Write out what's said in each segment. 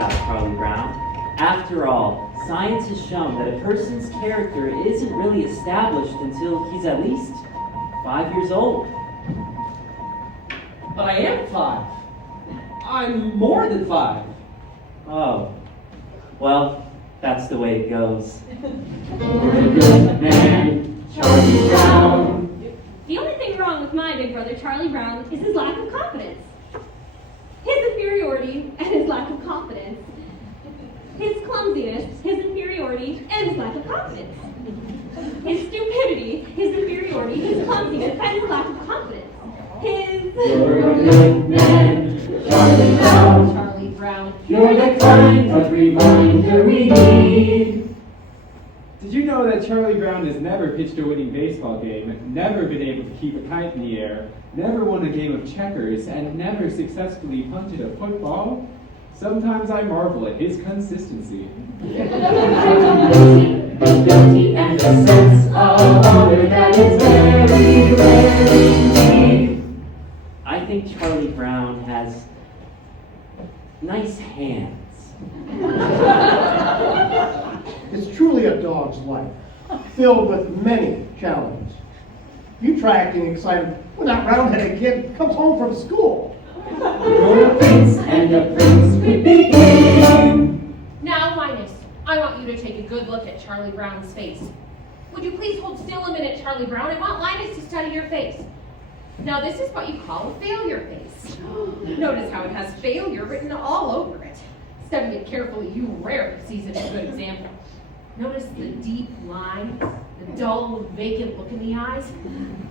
about Charlie Brown. After all, science has shown that a person's character isn't really established until he's at least 5 years old. But I am 5. I'm more than 5. Oh, well, that's the way it goes. Good man, Charlie Brown. The only thing wrong with my big brother, Charlie Brown, is his lack of confidence. His inferiority and his lack of confidence. His clumsiness, his inferiority, and his lack of confidence. His stupidity, his inferiority, his clumsiness, and his lack of confidence. You're a good man, Charlie Brown. Charlie Brown. You're the kind of reminder we need. Did you know that Charlie Brown has never pitched a winning baseball game, never been able to keep a kite in the air, never won a game of checkers, and never successfully punted a football? Sometimes I marvel at his consistency. Ability and a sense of order that is very rare indeed. I think Charlie Brown has nice hands. It's truly a dog's life, filled with many challenges. You try acting excited when that round-headed kid comes home from school. You're a prince, and a prince could begin. Now, Linus, I want you to take a good look at Charlie Brown's face. Would you please hold still a minute, Charlie Brown? I want Linus to study your face. Now, this is what you call a failure face. Notice how it has failure written all over it. Study it carefully, you rarely see such a good example. Notice the deep lines, the dull, vacant look in the eyes.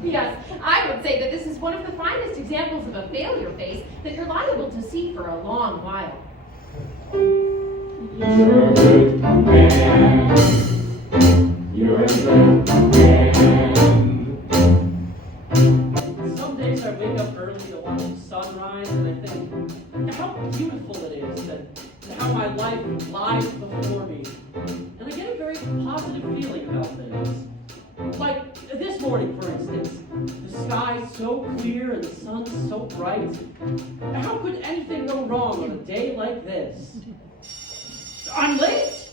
Yes, I would say that this is one of the finest examples of a failure face that you're liable to see for a long while. You're a good man. You're a good man. Some days I wake up early to watch the sunrise and I think how beautiful it is and how my life lies before me. And I get a very positive feeling about things. Like this morning, for instance. The sky's so clear and the sun's so bright. How could anything go wrong on a day like this? I'm late!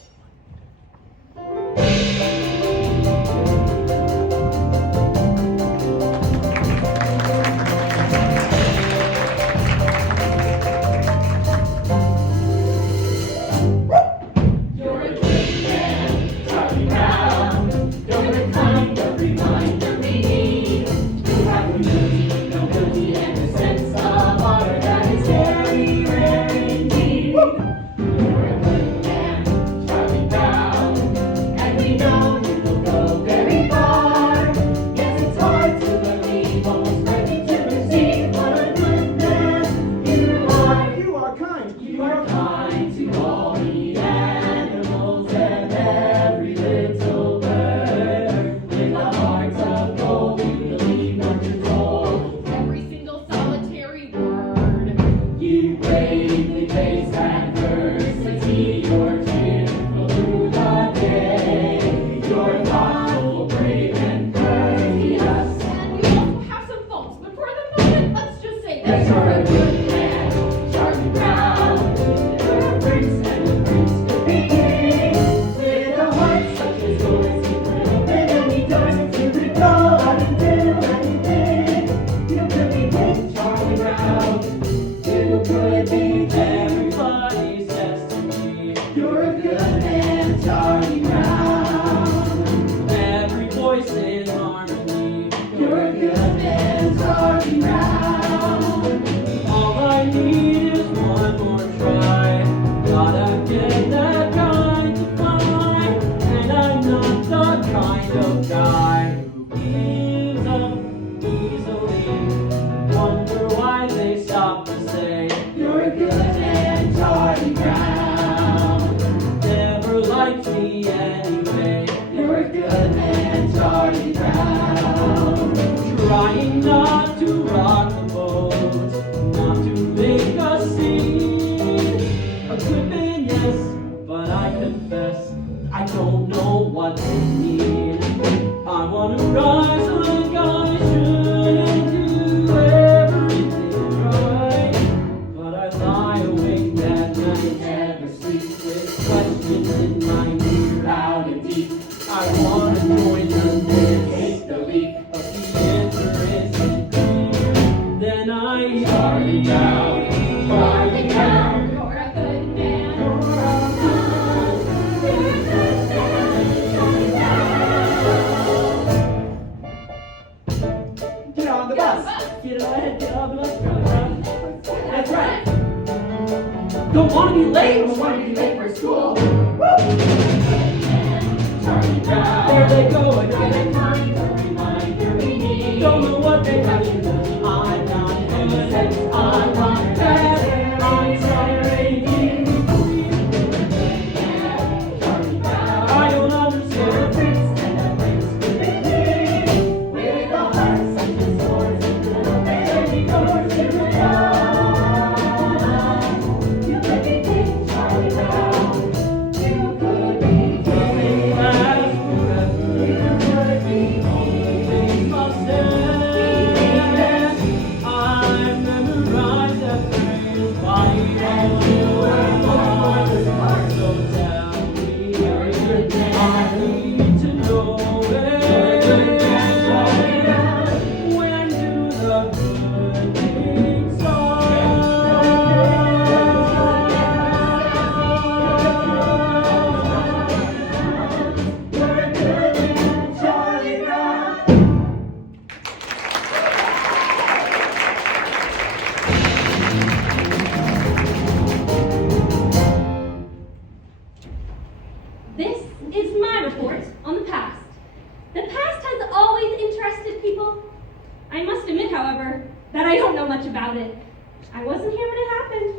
You're a good man, Charlie Brown. You're the kind of reminder we need. You have ability and a sense of order that is very rare indeed. You're a good man, Charlie Brown, and we know you will go very far. Yes, it's hard to believe, almost ready to receive what a good man you are. You are kind. You are kind to all the animals and every little bird. With a heart of gold, you believe what you're told. Every single solitary word. You bravely face adversity. You're cheerful through the day. You're thoughtful, brave, and courteous. And you also have some faults, but for the moment, let's just say Yes, that you're a good man, Charlie Brown. You're a prince, and the prince could be king. With a heart such as yours, you could open any doors. You could go out and do anything. You could be King Charlie Brown. You could be Everybody says to me, You're a good man, Charlie Brown. every voice in harmony. You're a good man, Charlie Brown. All I need is one more try. Gotta get that guy to fly. And I'm not the kind of guy who gives up easily. Wonder why they stop to say, You're a good man, Charlie Brown. never liked me anyway. You're a good man, Charlie Brown. Trying not to rock the boat, not to make a scene. A good man, yes, but I confess I don't know what to mean. I wanna rise like I should and do everything right, but I lie awake at night Never That's right. Don't want to be late. Don't want to be late for school. Charlie Brown. There they go again. Reminder we need. Don't know what they have to do. I'm not innocent. I want that on Saturday evening. Charlie Brown. I don't understand. With the hearts and the swords and the baby doors in the town. You could be King Charlie Brown. You could be King. As forever, You could be things must end. I'm memorized that phrase by all you and all. So tell me, I need to know it. When do the good things Charlie Brown. This is my report on the past. The past has always interested people. I must admit, however, that I don't know much about it. I wasn't here when it happened.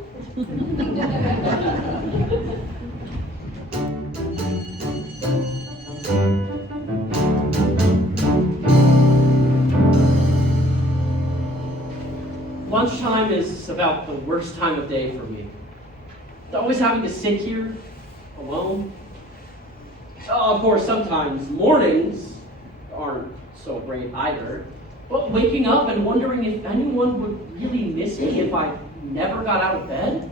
Lunchtime is about the worst time of day for me. Always having to sit here alone. Of course, sometimes mornings aren't so great either. But waking up and wondering if anyone would really miss me if I never got out of bed.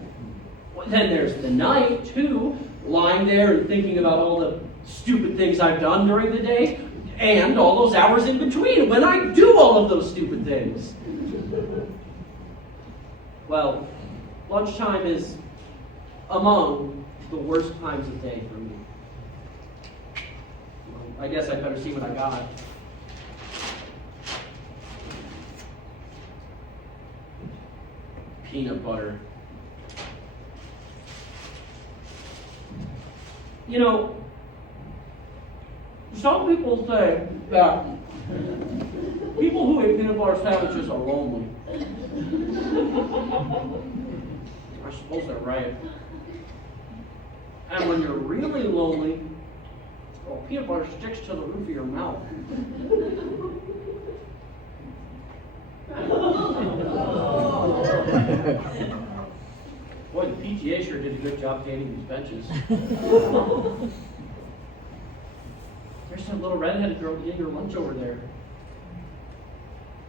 Well, then there's the night, too, lying there and thinking about all the stupid things I've done during the day, and all those hours in between when I do all of those stupid things. Well, lunchtime is among the worst times of day for me. Well, I guess I'd better see what I got. Peanut butter. You know, some people say that people who eat peanut butter sandwiches are lonely. I suppose they're right. And when you're really lonely, well, peanut butter sticks to the roof of your mouth. Boy, the PTA sure did a good job painting these benches. There's some little redheaded girl getting her lunch over there.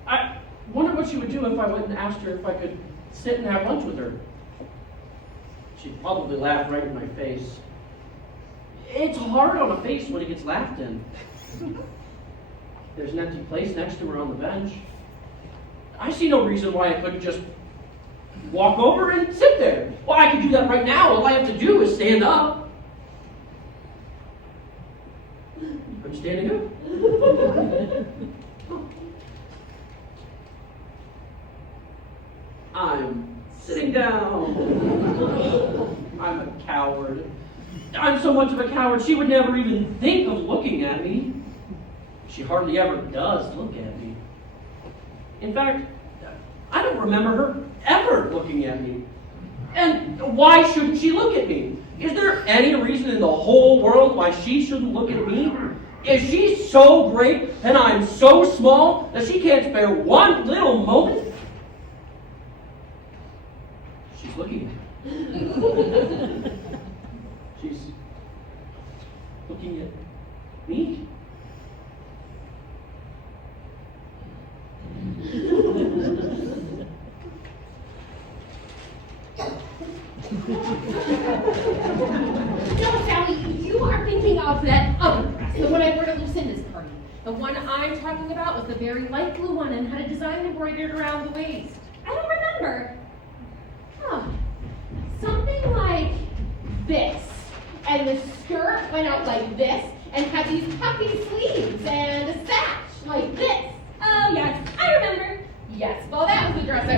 I wonder what she would do if I went and asked her if I could sit and have lunch with her. She'd probably laugh right in my face. It's hard on a face when it gets laughed in. There's an empty place next to her on the bench. I see no reason why I couldn't just walk over and sit there. Well, I could do that right now. All I have to do is stand up. I'm standing up. I'm sitting down. I'm a coward. I'm so much of a coward, she would never even think of looking at me. She hardly ever does look at me. In fact, I don't remember her ever looking at me. And why shouldn't she look at me? Is there any reason in the whole world why she shouldn't look at me? Is she so great and I'm so small that she can't spare one little moment? She's looking at me. She's looking at me. No, Sally, you are thinking of that other dress, the one I wore at Lucinda's party. The one I'm talking about was the very light blue one and had a design embroidered around the waist. I don't remember. Huh. Something like this. And the skirt went out like this and had these puffy sleeves and a sash like this. Oh, yes, I remember. Yes, well, that was the dress I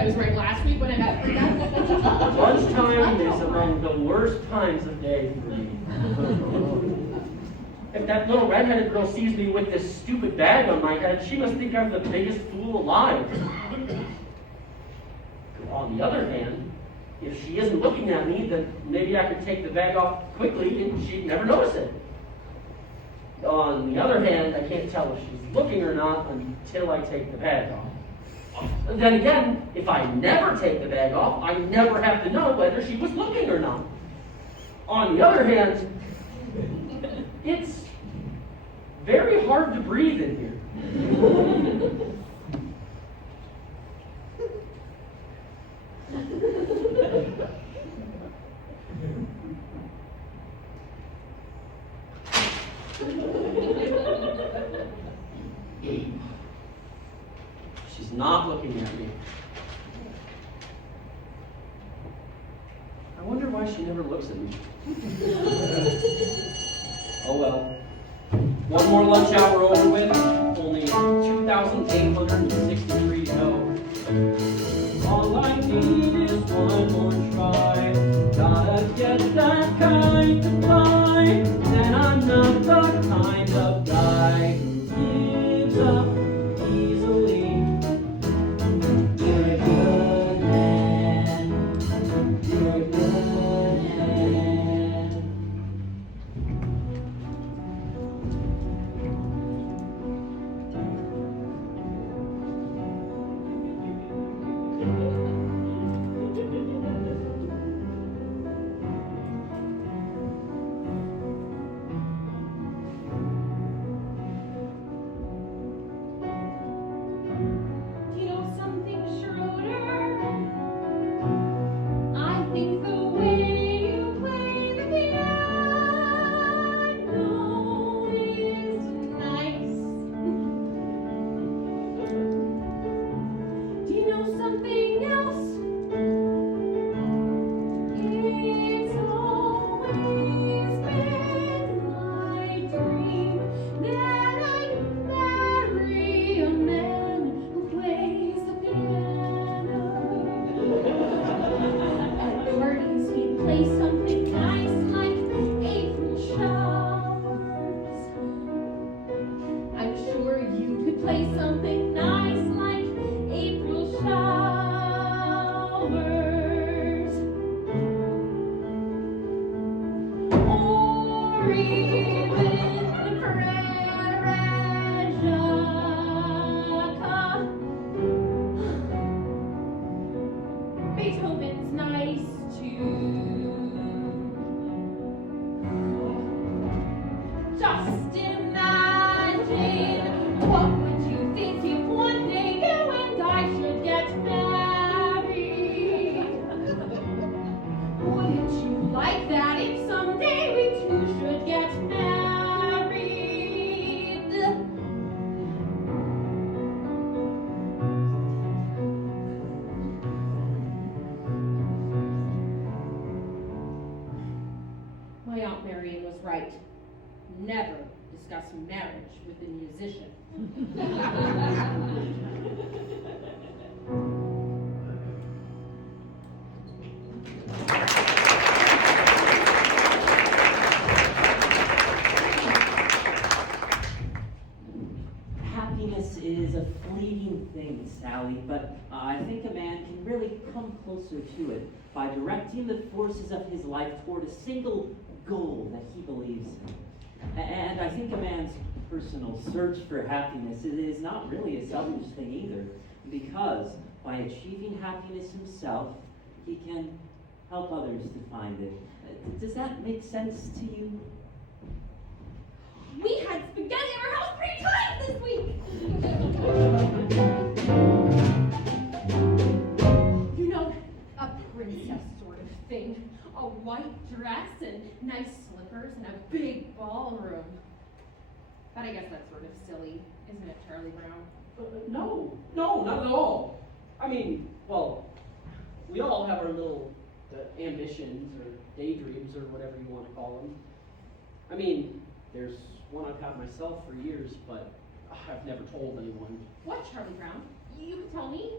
times a day for me. If that little redheaded girl sees me with this stupid bag on my head, she must think I'm the biggest fool alive. On the other hand, if she isn't looking at me, then maybe I could take the bag off quickly and she'd never notice it. On the other hand, I can't tell if she's looking or not until I take the bag off. Then again, if I never take the bag off, I never have to know whether she was looking or not. On the other hand, it's very hard to breathe in here. She's not looking at me. I wonder why she never looks at me. Oh well. One more lunch hour over with, only 2,863 to go. All I need is one more try. Gotta get that kite to fly. Then I'm not the kind of guy who gives up easily. You're a good man. You're a good man. You know something, Schroeder? I think the way you play the piano is nice. Do you know something else? It's always been my dream that I'd marry a man who plays the piano. At parties he'd play something nice like April Showers. I'm sure you could play something nice like April Showers. Or even Frerejaka. Beethoven's nice too. Just imagine, what would you think if one day you and I should get married? Wouldn't you like that if someday we two should get married? My Aunt Marion was right. Never discuss marriage with a musician. Happiness is a fleeting thing, Sally, but I think a man can really come closer to it by directing the forces of his life toward a single goal that he believes in. And I think a man's personal search for happiness is not really a selfish thing either, because by achieving happiness himself, he can help others to find it. Does that make sense to you? We had spaghetti at our house 3 times this week! You know, a princess sort of thing. A white dress and nice slippers and a big ballroom. But I guess that's sort of silly, isn't it, Charlie Brown? No, not at all. I mean, well, we all have our little ambitions or daydreams or whatever you want to call them. I mean, there's one I've had myself for years, but I've never told anyone. What, Charlie Brown? You could tell me.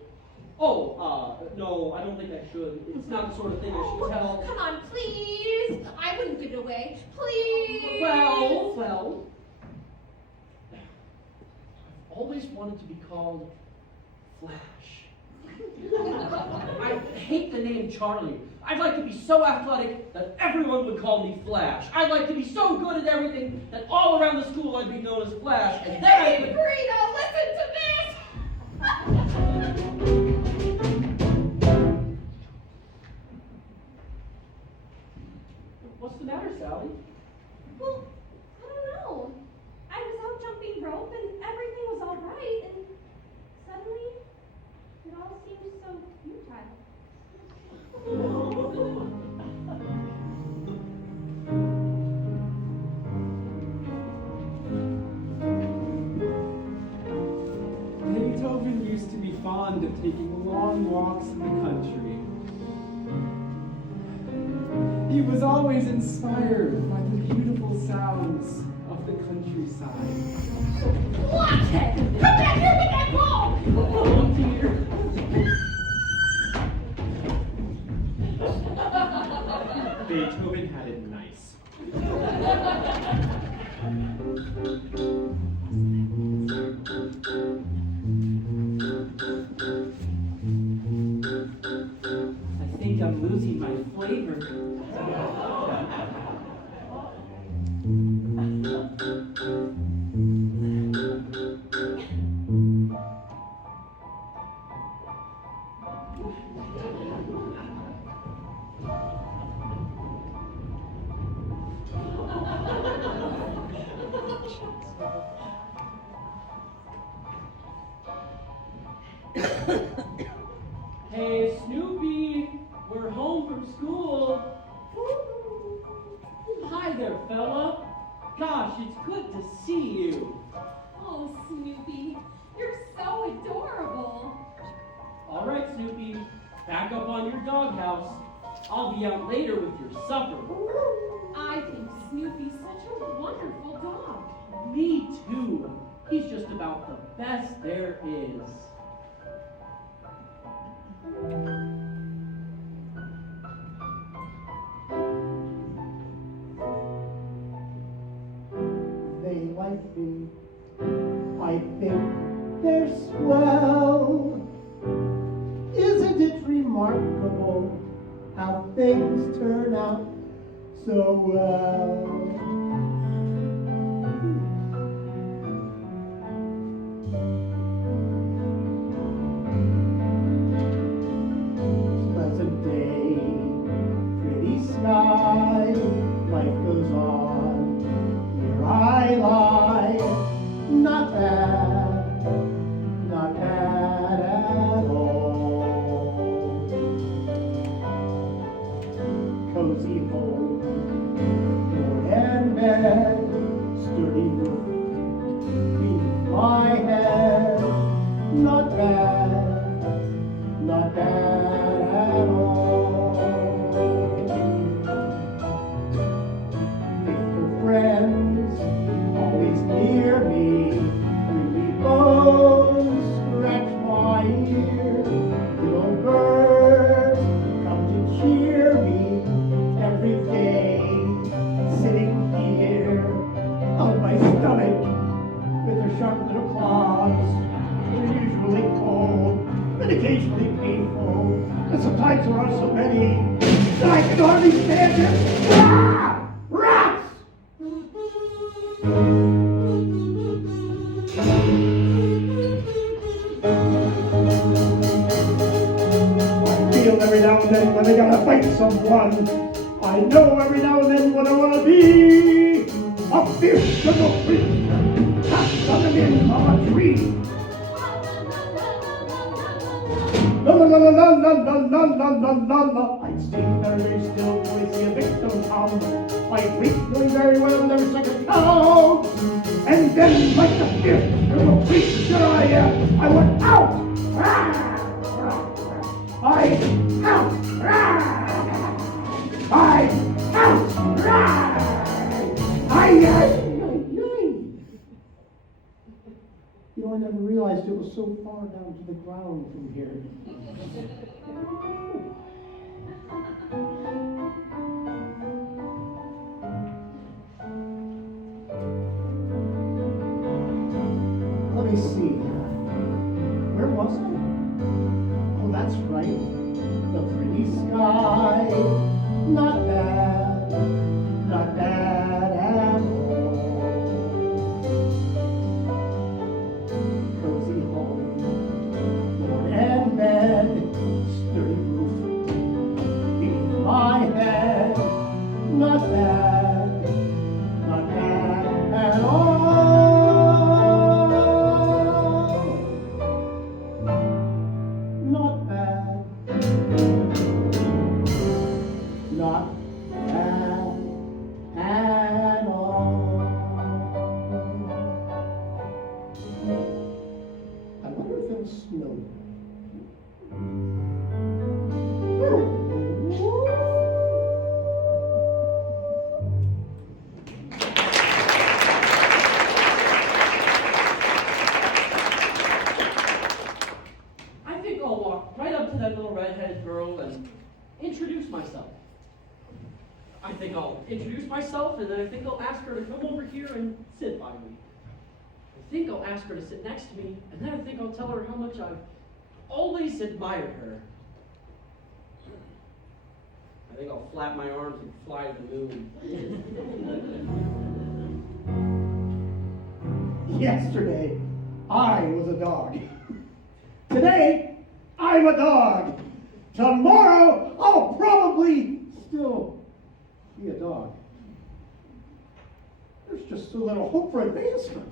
No, I don't think I should. It's not the sort of thing I should tell. Come on, please. I wouldn't give it away. Please. Well. I've always wanted to be called Flash. I hate the name Charlie. I'd like to be so athletic that everyone would call me Flash. I'd like to be so good at everything that all around the school I'd be known as Flash. And then I Hey, could... Greedo, listen to this. What's the matter, Sally? Well, I don't know. I was out jumping rope and everything was all right, and suddenly it all seemed so futile. Beethoven used to be fond of taking long walks in the country. He was always inspired by the beautiful sounds of the countryside. Blockhead! Come back here with that ball! Oh, dear. Beethoven had it nice. I think I'm losing my flavor. Hey, Snoopy, we're home from school. Hi there, fella. Gosh, it's good to see you. Oh, Snoopy, you're so adorable. All right, Snoopy, back up on your doghouse. I'll be out later with your supper. I think Snoopy's such a wonderful dog. Me too. He's just about the best there is. They like me. I think they're swell. Isn't it remarkable how things turn out so well? Pleasant day, pretty sky, life goes on. Here I lie, not bad at all. Cozy home, board and bed, sturdy roof beneath my head, not bad at all. Faithful friends, always near me, creepy bones scratch my ear. Little birds come to cheer me every day, sitting here on my stomach with their sharp little claws. They're usually cold and occasionally painful, and sometimes there are so many that I can hardly stand it. Ah! Rats! I feel every now and then when I gotta fight someone. I know every now and then what I wanna be. A fierce little creature, trapped on the limb of a tree. La la la la la la la la la la la. I'd stay very still till I see a victim come. I'd wait knowing very well every second count. And then, like the fierce little creature I am, I went out. I out. I out. I. You know, I never realized it was so far down to the ground from here. Let me see. Where was I? Oh, that's right. The pretty sky. Not bad. Not bad at all. Cozy home. Board and bed. Sturdy roof. Beneath my head. Not bad. Not bad at all. Not bad. Not bad at all. I wonder if it'll snow. I think I'll walk right up to that little redheaded girl and introduce myself. I think I'll introduce myself, and then I think I'll ask her to come over here and sit by me. I think I'll ask her to sit next to me, and then I think I'll tell her how much I've always admired her. I think I'll flap my arms and fly to the moon. Yesterday, I was a dog. Today, I'm a dog. Tomorrow, I'll probably still be a dog. There's just so little hope for advancement.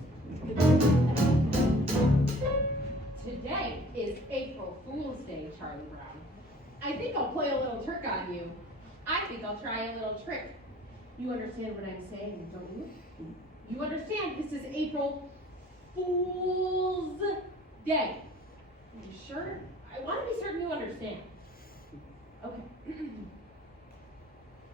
Today is April Fool's Day, Charlie Brown. I think I'll play a little trick on you. I think I'll try a little trick. You understand what I'm saying, don't you? You understand this is April Fool's Day. Are you sure? I want to be certain you understand. Okay.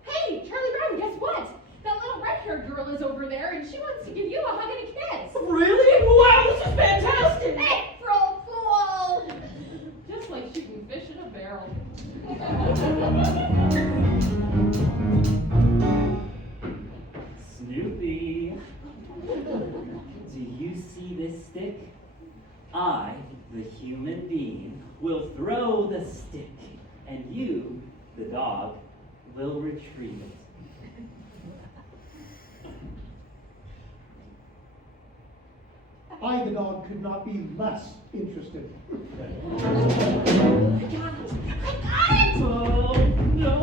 Hey, Charlie Brown, guess what? That little red-haired girl is over there, and she wants to give you a hug and a kiss. Really? Wow, this is fantastic! April Fool! Just like shooting fish in a barrel. Snoopy, do you see this stick? I, the human being, will throw the stick, and you, the dog, will retrieve it. I, the dog, could not be less interested. Oh, no.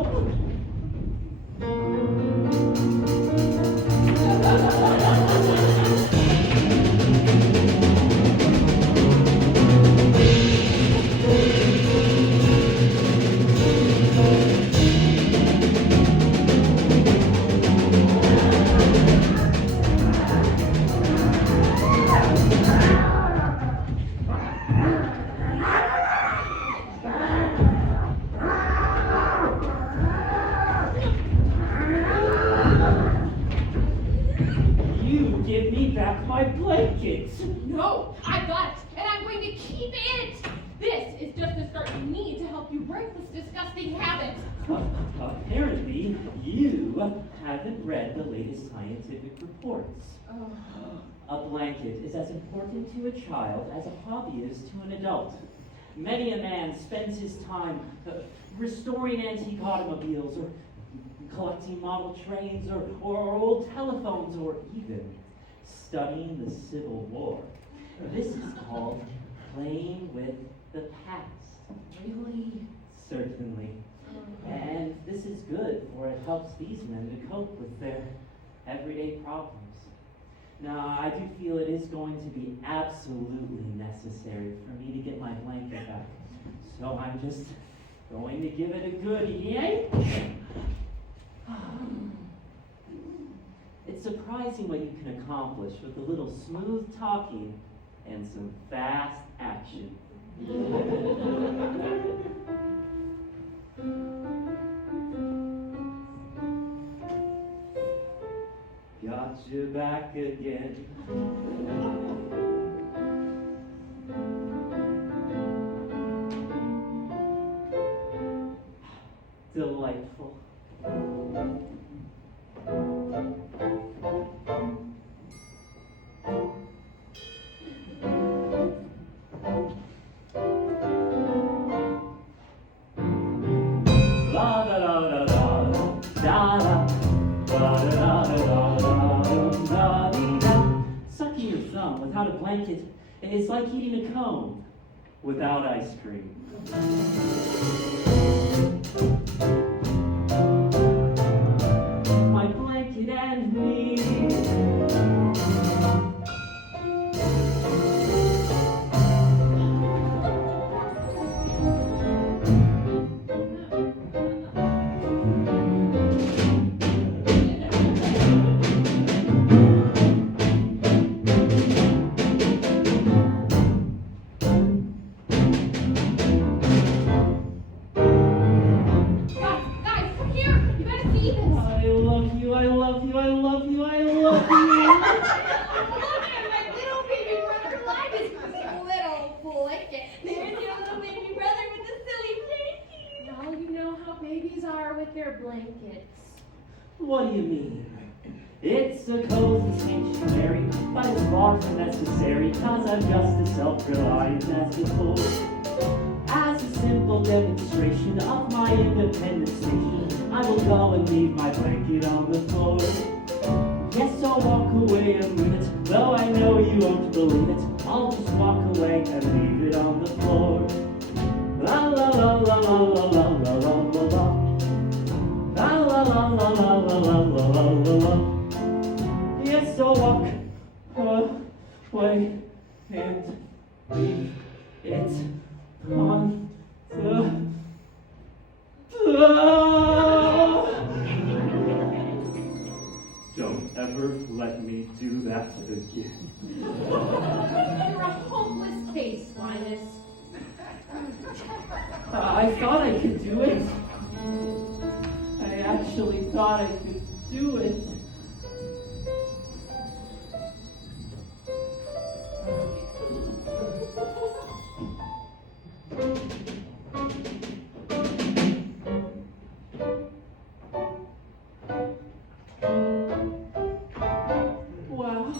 You give me back my blankets. No, I got it, and I'm going to keep it. This is just the start you need to help you break this disgusting habit. Apparently, you haven't read the latest scientific reports. A blanket is as important to a child as a hobby is to an adult. Many a man spends his time restoring antique automobiles or collecting model trains or old telephones or even studying the Civil War. This is called playing with the past. Really? Certainly. And this is good, for it helps these men to cope with their everyday problems. Now, I do feel it is going to be absolutely necessary for me to get my blanket back. So I'm just going to give it a good yank. It's surprising what you can accomplish with a little smooth talking and some fast action. Got you back again. delightful. La da da da da da da da da da da da da. Sucking your thumb without a blanket is like eating a cone without ice cream. My blanket and me. Guys, come here. You gotta see this. I love you, I love you, I love you, I love you. Look at my little baby brother Linus with his little blanket. There's your little baby brother with the silly blankie. Now you know how babies are with their blankets. What do you mean? It's a cozy sanctuary, but it's far from necessary, cause I'm just as self-reliant as before. As a simple demonstration of my independent station, I will go and leave my blanket on the floor. Yes, I'll walk away and leave it, though I know you won't believe it. I'll just walk away and leave it on the floor. La la la la la la la la la la la. La la la la la la la la la la la. Yes, I'll walk away and leave it on the floor. Don't ever let me do that again. You're a hopeless case, Linus. I thought I could do it. I actually thought I could do it. Wow.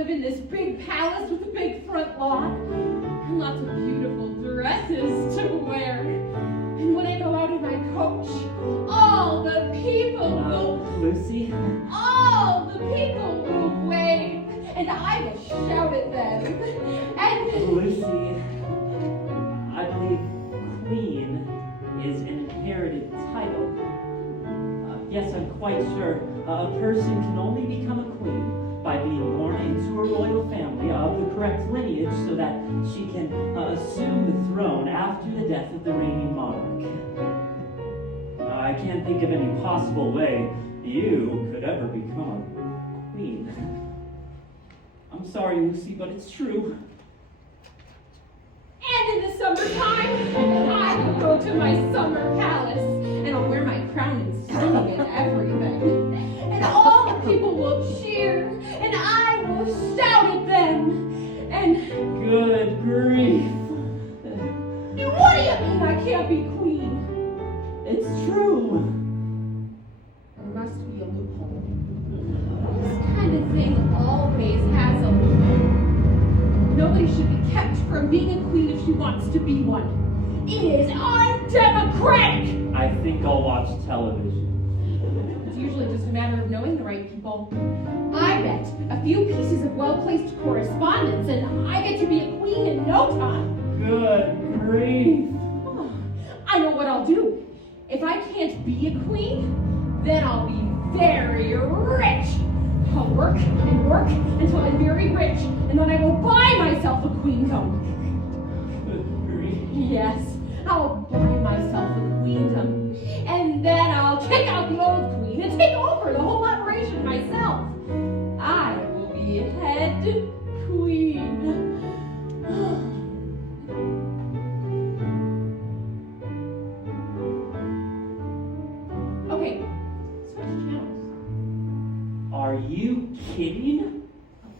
live in this big palace with a big front lawn and lots of beautiful dresses to wear. And when I go out in my coach, all the people Lucy? all the people will wave, and I will shout at them. And Lucy, I believe Queen is an inherited title. Yes, I'm quite sure. A person can only become a queen by being born into a royal family of the correct lineage so that she can assume the throne after the death of the reigning monarch. I can't think of any possible way you could ever become a queen. I'm sorry, Lucy, but it's true. in the summertime, I will go to my summer palace, and I'll wear my crown and sing and everything. And all the people will cheer, and I will shout at them. And Good grief. what do you mean I can't be queen? It's true. There must be a loophole. This kind of thing always has a loophole. Nobody should be kept from being a queen if she wants to be one. It is undemocratic! I think I'll watch television. It's usually just a matter of knowing the right people. I bet a few pieces of well-placed correspondence and I get to be a queen in no time. Good grief. Oh, I know what I'll do. If I can't be a queen, then I'll be very rich. I'll work and work until I'm very rich, and then I will buy myself a queendom. Good grief. Yes, I'll buy myself a queendom, and then I'll kick out the old queen and take over the whole operation myself. I will be head queen. Okay, switch channels. Are you kidding?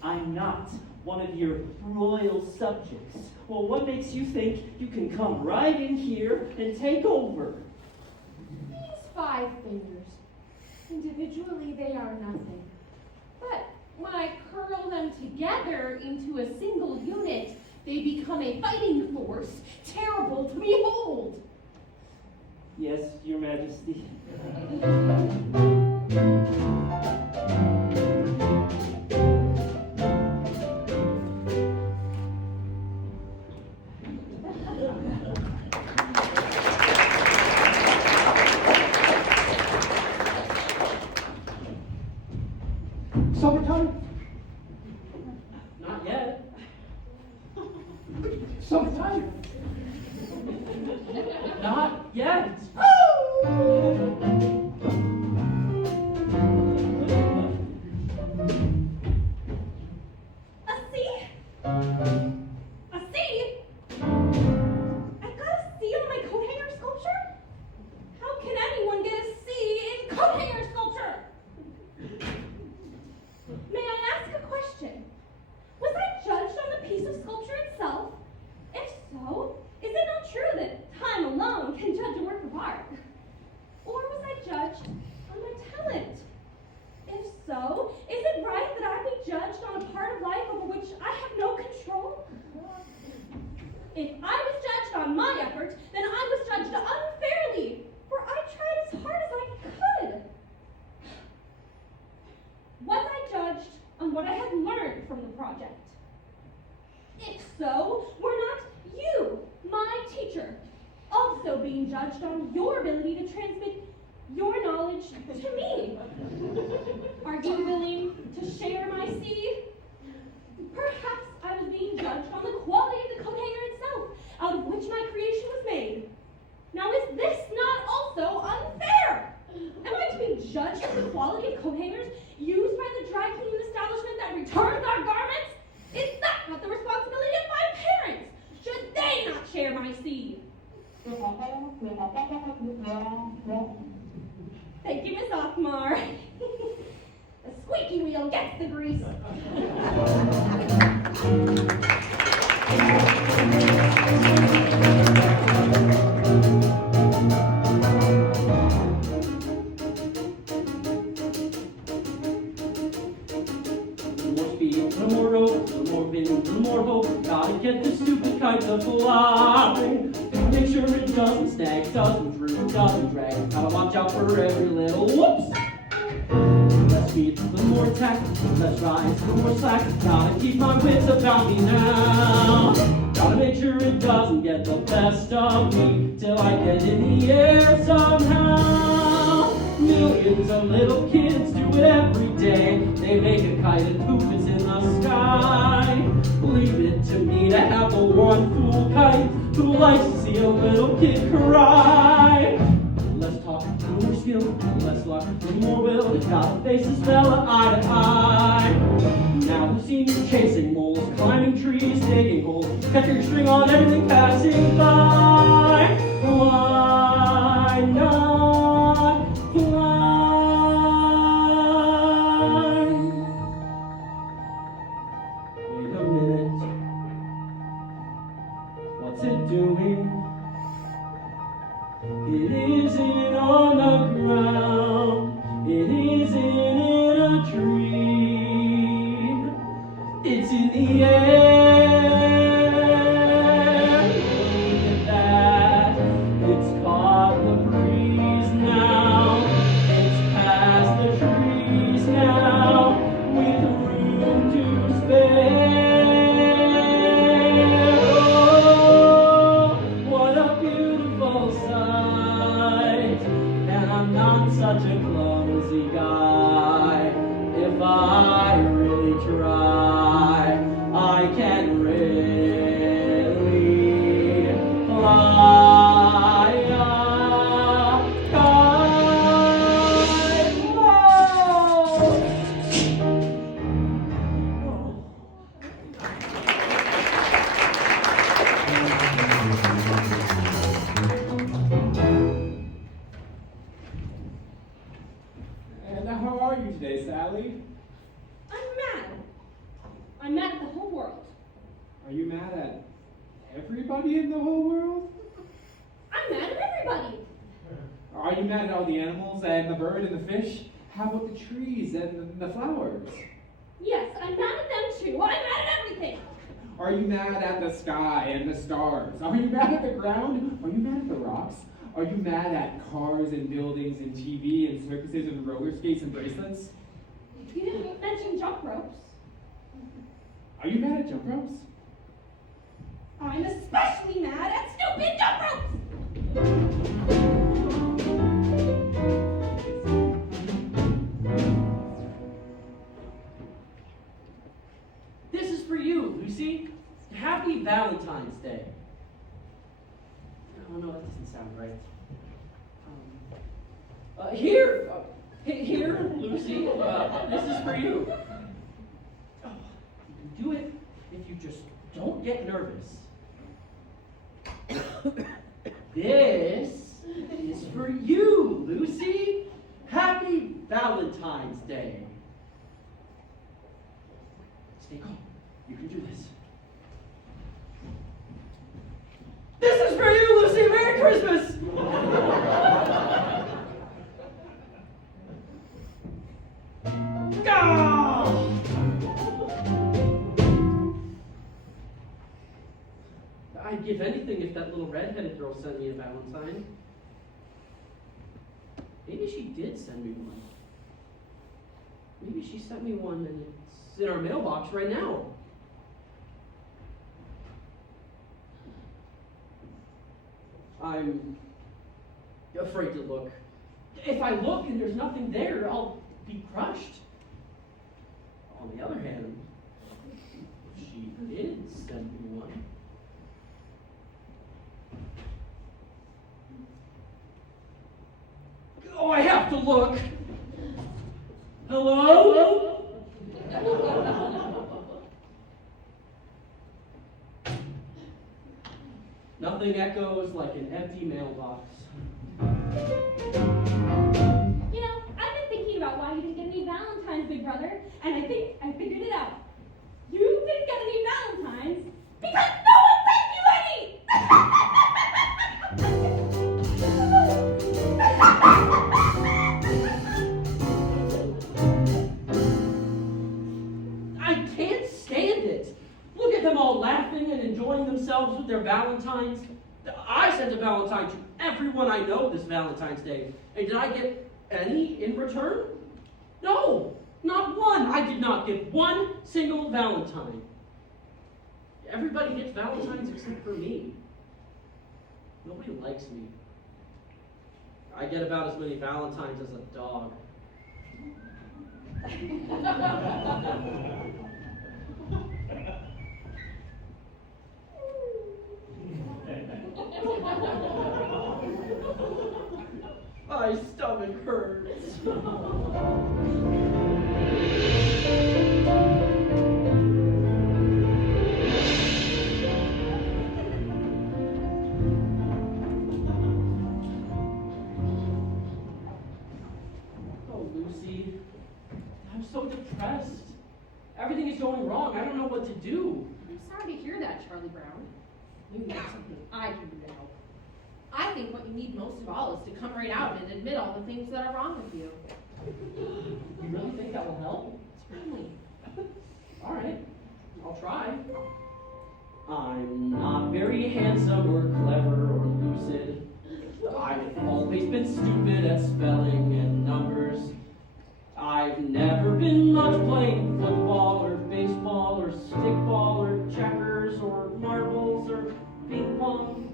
I'm not one of your royal subjects. Well, what makes you think you can come right in here and take over? These 5 fingers, individually they are nothing. But when I curl them together into a single unit, they become a fighting force, terrible to behold. Yes, Your Majesty. Summertime? Not yet. Summertime? Not yet. A C? A C? I got a C on my coat hanger sculpture? How can anyone get a C in coat hanger sculpture? May I ask a question? Was I judged on the piece of sculpture itself? If so, is it not true that time alone can judge a work of art? Or was I judged on my talent? If so, is it right that I be judged on a part of life over which I have no control? If I was judged on my effort, then I was judged unfairly, for I tried as hard as I could. Was I judged on what I had learned from the project? If so, were not you, my teacher, also being judged on your ability to transmit your knowledge to me? Are you willing to share my seed? Perhaps I was being judged on the quality of the coat hanger itself, out of which my creation was made. Now is this not also unfair? Am I to be judged on the quality of coat hangers used by the dry cleaning establishment that returns our garments? Is that not the responsibility of my parents? Should they not share my seed? Thank you, Miss Othmar. The squeaky wheel gets the grease. You must be little more rope, little more wind, little more hope. Gotta get this stupid kite to fly. Gotta make sure it doesn't snag, doesn't droop, doesn't drag. Gotta watch out for every little whoops. Less speed, a little more tack, less rise, a little more slack. Gotta keep my wits about me now. Gotta make sure it doesn't get the best of me till I get in the air somehow. Millions of little kids do it every day. They make a kite and poof, it's in the sky. Leave it to me to have the one fool kite who likes to see a little kid cry. Less talk, a little more skill, less luck, a little more will. It's gotta face this fella eye to eye. Now who's seen you chasing moles, climbing trees, digging holes, catching your string on everything passing by? Why not fly? Wait a minute. What's it doing? It isn't on the ground. It isn't in a tree. It's in the air. Look at that. It's caught the breeze now. It's past the trees now. With room to spare. Oh, what a beautiful sight. And I'm not such a clumsy guy. If I really try, I can really fly a kite. Whoa! And how are you today, Sally? I'm mad. I'm mad at the whole world. Are you mad at everybody in the whole world? I'm mad at everybody. Are you mad at all the animals and the bird and the fish? How about the trees and the flowers? Yes, I'm mad at them too. I'm mad at everything. Are you mad at the sky and the stars? Are you mad at the ground? Are you mad at the rocks? Are you mad at cars and buildings and TV and circuses and roller skates and bracelets? You didn't mention jump ropes. Are you mad at jump ropes? I'm especially mad at stupid jump ropes. This is for you, Lucy. Happy Valentine's Day. Oh no, that doesn't sound right. Here, Lucy. This is for you. Oh, you can do it if you just don't get nervous. This is for you, Lucy. Happy Valentine's Day. Stay calm. You can do this. This is for you, Lucy. Merry Christmas. Ah! I'd give anything if that little red-headed girl sent me a Valentine. Maybe she did send me one. Maybe she sent me one and it's in our mailbox right now. I'm afraid to look. If I look and there's nothing there, I'll be crushed. On the other hand, if she did send me one, oh, I have to look. Hello? Nothing echoes like an empty mailbox. You know, I've been thinking about why you didn't get any Valentines, big brother, and I think I figured it out. You didn't get any Valentines because no one sent you any! I can't Valentine's? I sent a Valentine to everyone I know this Valentine's Day. And did I get any in return? No, not one. I did not get one single Valentine. Everybody gets Valentines except for me. Nobody likes me. I get about as many Valentines as a dog. My stomach hurts. Oh, Lucy, I'm so depressed. Everything is going wrong. I don't know what to do. I'm sorry to hear that, Charlie Brown. Maybe there's something I can do to help. I think what you need most of all is to come right out and admit all the things that are wrong with you. You really think that will help? Certainly. All right, I'll try. I'm not very handsome or clever or lucid. I've always been stupid at spelling and numbers. I've never been much playing football or baseball or stickball or checkers or marbles or ping pong.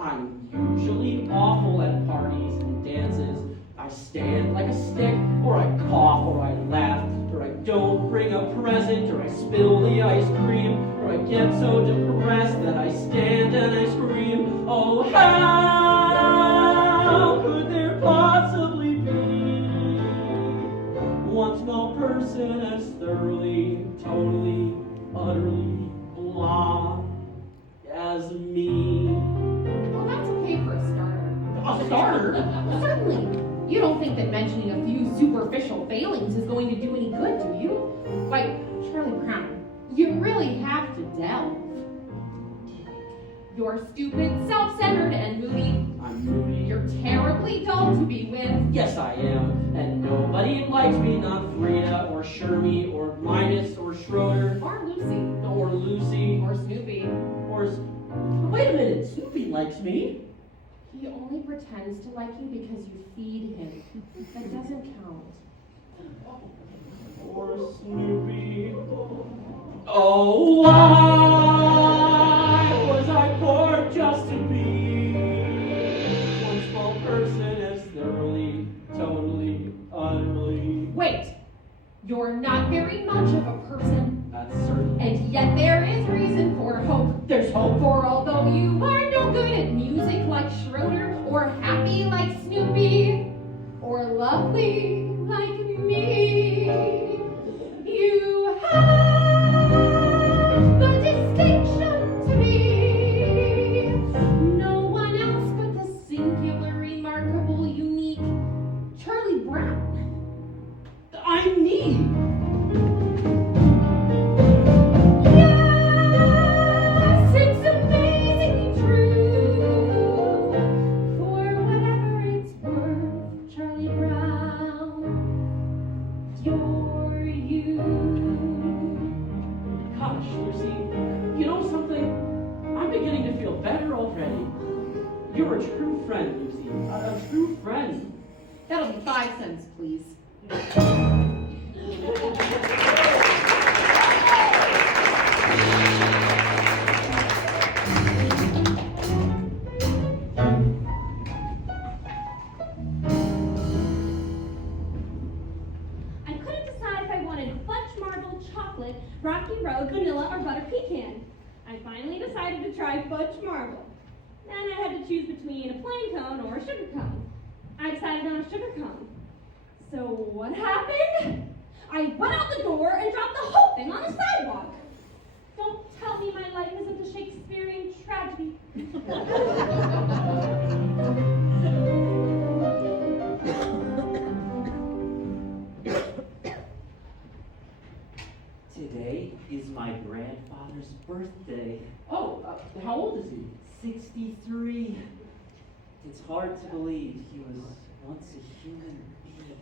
I'm usually awful at parties and dances. I stand like a stick, or I cough, or I laugh, or I don't bring a present, or I spill the ice cream, or I get so depressed that I stand and I scream. Oh, how could there possibly be one small person as thoroughly, totally, utterly blah as me? Well, that's okay for a starter. A starter? Certainly. You don't think that mentioning a few superficial failings is going to do any good, do you? Why, Charlie Brown, you really have to delve. You're stupid, self-centered, and moody. I'm moody. You're terribly dull to be with. Yes, I am. And nobody likes me, not Frida, or Shermie, or Linus, or Schroeder, Or Lucy. or Lucy, Or Snoopy. Wait a minute, Snoopy likes me. He only pretends to like you because you feed him. That doesn't count. Or Snoopy. Oh, why was I born just to be one small person as thoroughly, totally, utterly? Wait! You're not very much of a person. That's certain. And yet there is reason for hope. There's hope. For although you are no good at music like Schroeder, or happy like Snoopy, or lovely like me, you have the distinction to be no one else but the singular, remarkable, unique Charlie Brown. I'm me. Yes, it's amazingly true. For whatever it's worth, Charlie Brown, you're you. Gosh, Lucy, you know something? I'm beginning to feel better already. You're a true friend, Lucy. A true friend. That'll be 5 cents, please. I couldn't decide if I wanted fudge marble, chocolate, rocky road, vanilla, or butter pecan. I finally decided to try fudge marble. Then I had to choose between a plain cone or a sugar cone. I decided on a sugar cone. So what happened? I went out the door and dropped the whole thing on the sidewalk. Don't tell me my life isn't a Shakespearean tragedy. Today is my grandfather's birthday. Oh, how old is he? 63. It's hard to believe he was once a human being.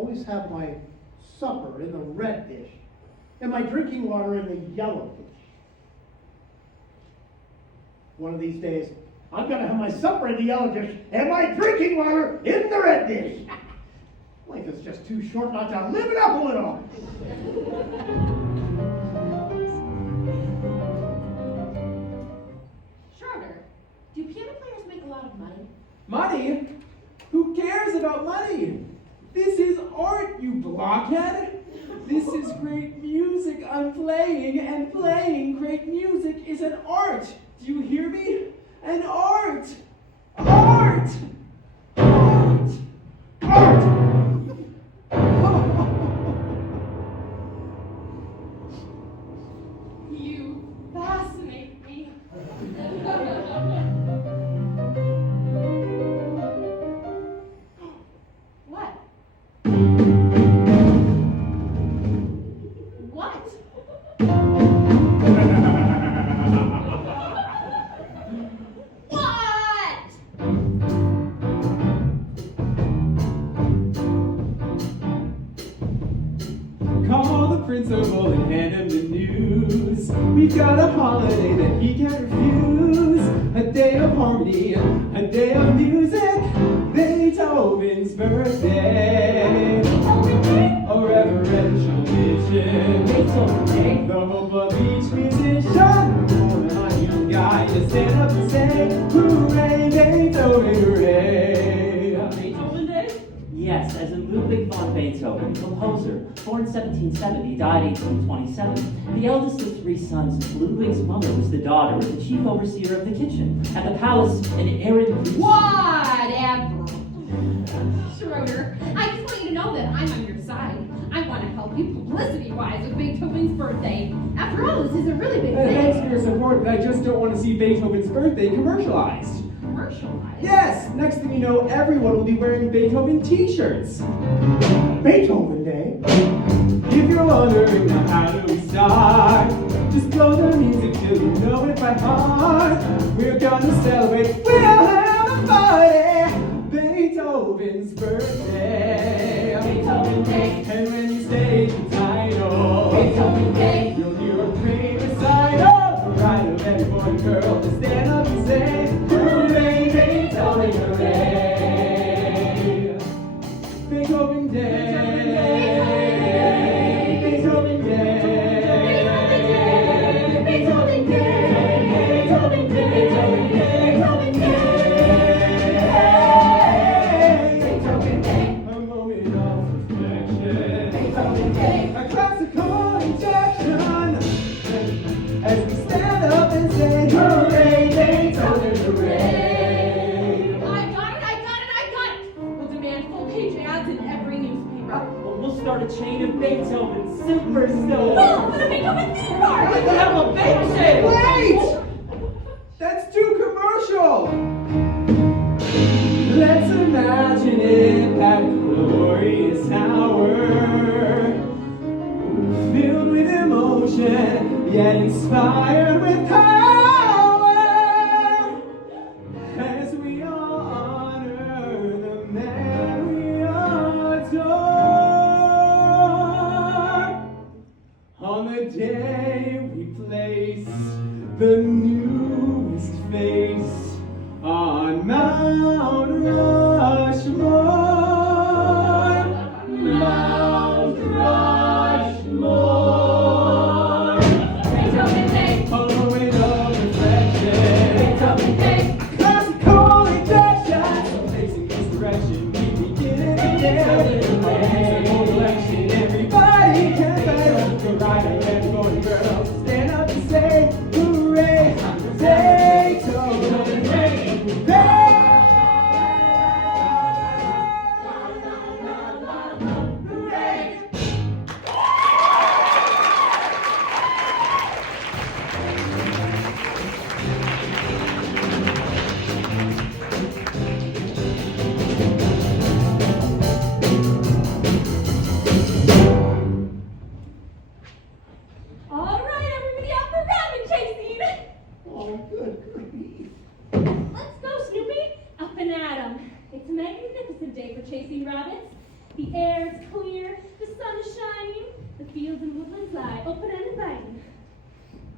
always have my supper in the red dish and my drinking water in the yellow dish. One of these days, I'm gonna have my supper in the yellow dish and my drinking water in the red dish. Life is just too short not to live it up a little. Schroeder, do piano players make a lot of money? Money? Who cares about money? This is art, you blockhead. This is great music I'm playing, and playing great music is an art. Do you hear me? An art! Art! Art! Art! You fascinate me. What? What? What? Call the principal and hand him the news. We've got a holiday that he can't refuse. A day of harmony, a day of music. Beethoven's birthday. A reverential mission. Beethoven Day. The hope of each musician. More on you guy to stand up and say, hooray, Beethoven, hooray. Beethoven Day? Yes, as in Ludwig von Beethoven, composer, born 1770, died 1827. The eldest of three sons, Ludwig's mother was the daughter of the chief overseer of the kitchen at the palace in arid Whatever. Schroeder, I just want you to know that I'm on your side. I want to help you publicity-wise with Beethoven's birthday. After all, this is a really big Thanks thing. for your support, but I just don't want to see Beethoven's birthday commercialized. Commercialized. Yes, next thing you know, everyone will be wearing Beethoven t-shirts. Beethoven Day? If you're wondering now how do we start, just blow the music till you know it by heart. We're gonna celebrate, we'll have a party. Beethoven's birthday. Beethoven Day. And when you stage the title, Beethoven Day. you'll hear a great recital. Right of every boy and girl to stand up and say, hooray, Beethoven, hooray. Beethoven Day. Beethoven Day. Beethoven Day. Beethoven Day. Beethoven Day. Beethoven Day. A moment of reflection. Beethoven Day. A classical injection. As we stand up and say, hooray, Beethoven, hooray. I got it. We'll demand full-page ads in every newspaper. Well, we'll start a chain of Beethoven superstores. Oh, the Beethoven theme park! We can have a bake sale. Wait! That's too commercial! Let's imagine it that glorious hour, filled with emotion, yet inspired with power, as we all honor the man we adore. On the day we place the newest face on Mount Rushmore. Mount Rushmore. Beethoven Day. A moment of reflection. Beethoven Day. Classical injection. Facing this direction, we begin again. A whole election, everybody can play. The rider and boy and girl stand up and say, hooray, Beethoven.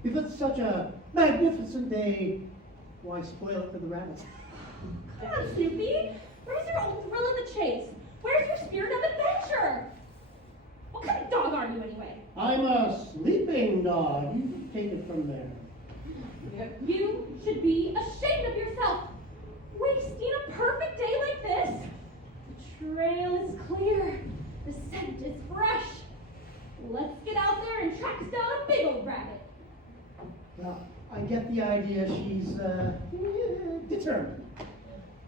If it's such a magnificent day, why spoil it for the rabbits? Come on, Snoopy. Where's your old thrill of the chase? Where's your spirit of adventure? What kind of dog are you anyway? I'm a sleeping dog. You can take it from there. You should be ashamed of yourself. Wasting a perfect day like this. The trail is clear. The scent is fresh. Let's get out there and track down a big old rabbit. Well, I get the idea she's determined.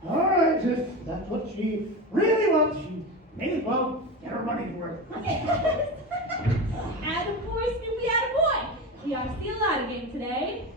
All right, if that's what she really wants, she may as well get her money's worth. Yes. Attaboy, Snoopy, attaboy. We ought to see a lot of game today.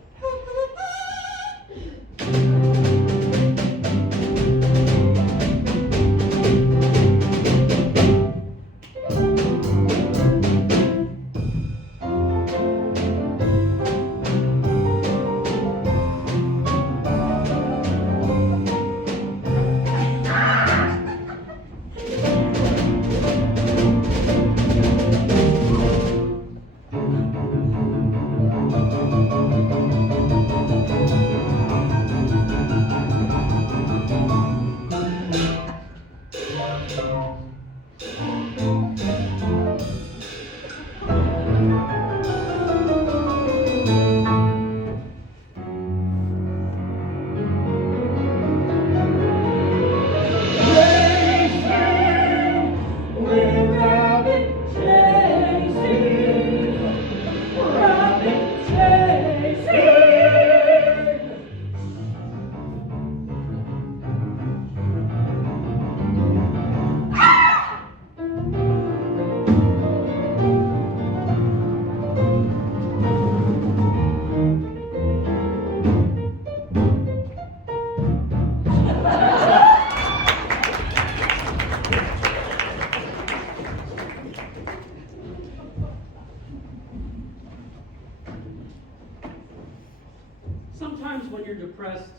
Sometimes when you're depressed,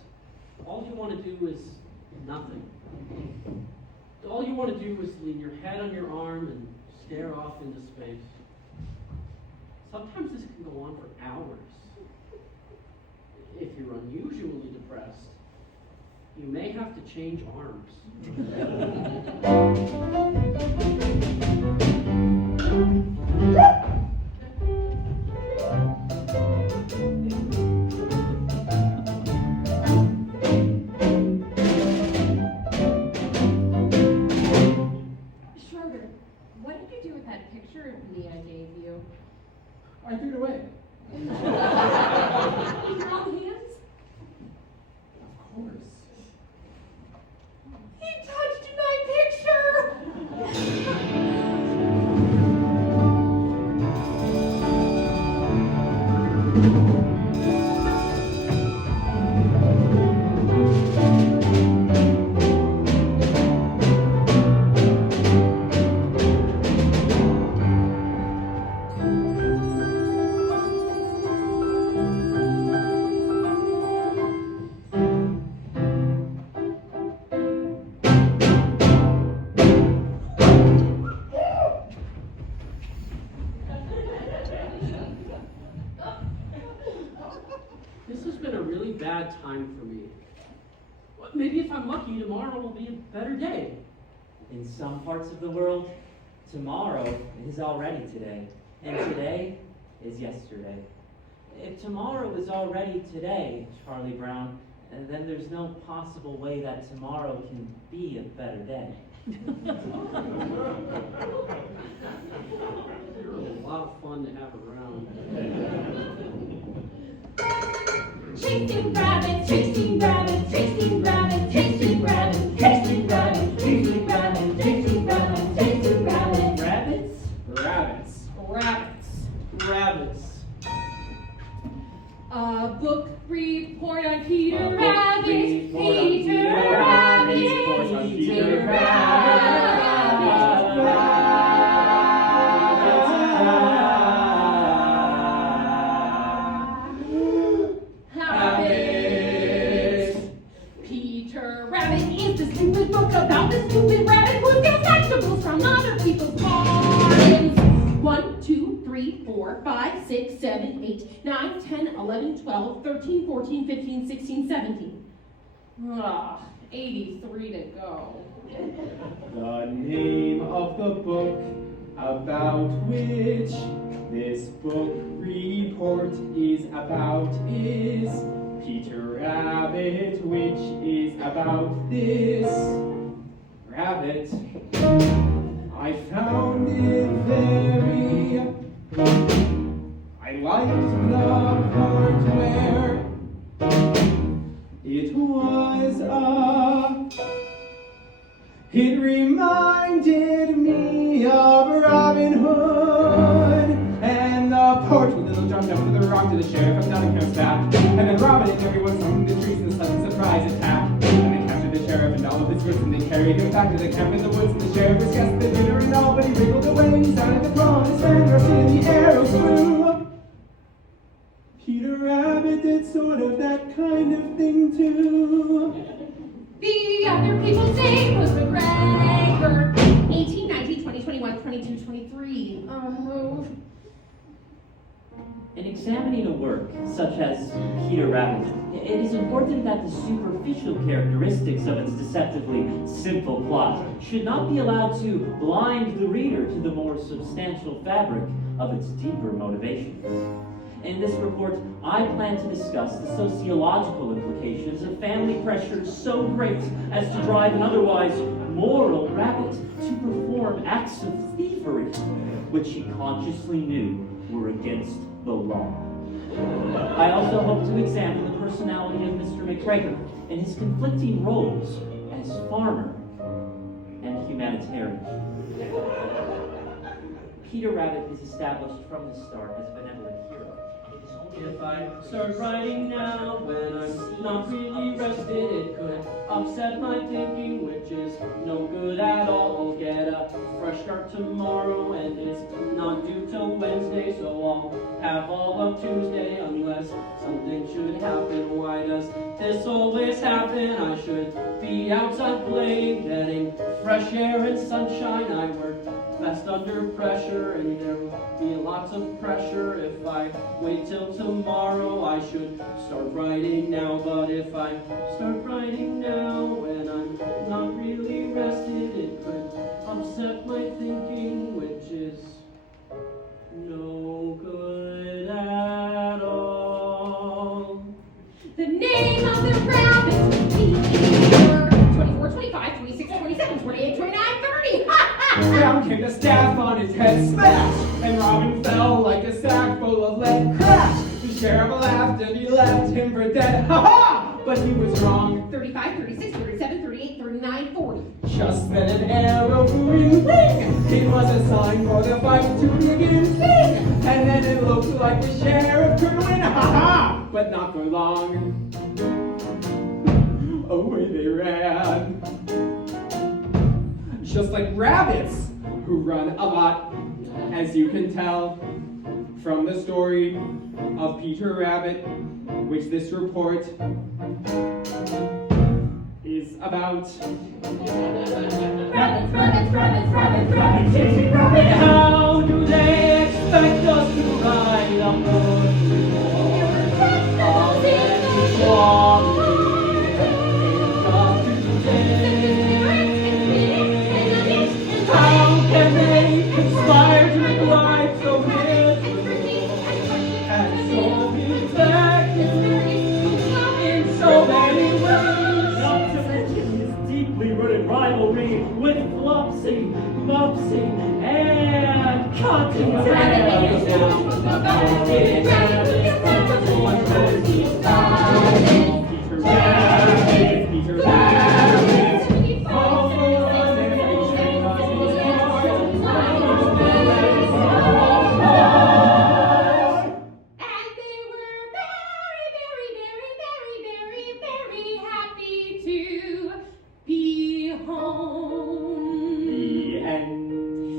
all you want to do is nothing. All you want to do is lean your head on your arm and stare off into space. Sometimes this can go on for hours. If you're unusually depressed, you may have to change arms. Schroeder, what did you do with that picture of me I gave you? I threw it away. In your own hands? Of course. He touched my picture! This has been a really bad time for me. Well, maybe if I'm lucky, tomorrow will be a better day. In some parts of the world, tomorrow is already today, and today is yesterday. If tomorrow is already today, Charlie Brown, then there's no possible way that tomorrow can be a better day. You're a lot of fun to have around. Chasing rabbits, chasing rabbits, chasing rabbits, chasing rabbits, chasing rabbits, chasing rabbits, chasing rabbits, chasing rabbits. Rabbits? Rabbits. Rabbits. Rabbits. A book report on Peter A book Rabbit. report on Peter Peter Rabbit. Rabbit. Peter Rabbit. Peter Rabbit is the stupid book about the stupid rabbit who steals vegetables from other people's gardens. 1, 2, 3, 4, 5, 6, 7, 8, 9, 10, 11, 12, 13, 14, 15, 16, 17. Ah, 83 to go. The name of the book about which this book report is about is Peter Rabbit, which is about this rabbit. I found it very... I liked the part where it was it reminded me of Robin Hood, and the poor little jumped up to the rock to the sheriff, and nothing comes back. And then Robin and everyone sung the trees in a sudden surprise attack. And they captured the sheriff and all of his goods, and they carried him back to the camp in the woods. And the sheriff was guessed the dinner and all, but he wriggled away and he sounded the call, and his friend rushed in the arrows flew. Peter Rabbit did sort of that kind of thing too. The other people's name was McGregor. 18, 19, 20, 21, 22, 23. Oh. In examining a work such as Peter Rabbit, it is important that the superficial characteristics of its deceptively simple plot should not be allowed to blind the reader to the more substantial fabric of its deeper motivations. In this report, I plan to discuss the sociological implications of family pressures so great as to drive an otherwise moral rabbit to perform acts of thievery, which he consciously knew were against the law. I also hope to examine the personality of Mr. McGregor and his conflicting roles as farmer and humanitarian. Peter Rabbit is established from the start as a benevolent hero. If I start writing now when I'm not really rested, it could upset my thinking, which is no good at all. I'll get a fresh start tomorrow, and it's not due till Wednesday, so I'll have all of Tuesday unless something should happen. Why does this always happen? I should be outside playing, getting fresh air and sunshine. I work best under pressure, and there will be lots of pressure if I wait till tomorrow. I should start writing now, but if I start writing now when I'm not really rested, it could upset my thinking, which is no good at all. The name of the rabbit would be 24, 25, 26, 27, 28, 29, 30. Down came the staff on his head, smash! And Robin fell like a sack full of lead, crash! The sheriff laughed and he left him for dead, ha-ha! But he was wrong. 35, 36, 37, 38, 39, 40. Just then an arrow flew in, ring! It was a sign for the fight to begin, sing! And then it looked like the sheriff could win, ha-ha! But not for long. Away they ran. Just like rabbits who run a lot, as you can tell from the story of Peter Rabbit, which this report is about. Rabbits, rabbits, rabbits, rabbits, rabbits, chasing rabbits. How do they expect us to ride a boat? Already walking How can they conspire to make life so miserable and so infected in so many ways? Not to mention his deeply rooted rivalry with Flopsy, Mopsy, and Peter Rabbit, And they were very, very, very, very, very, very happy to be home. the end.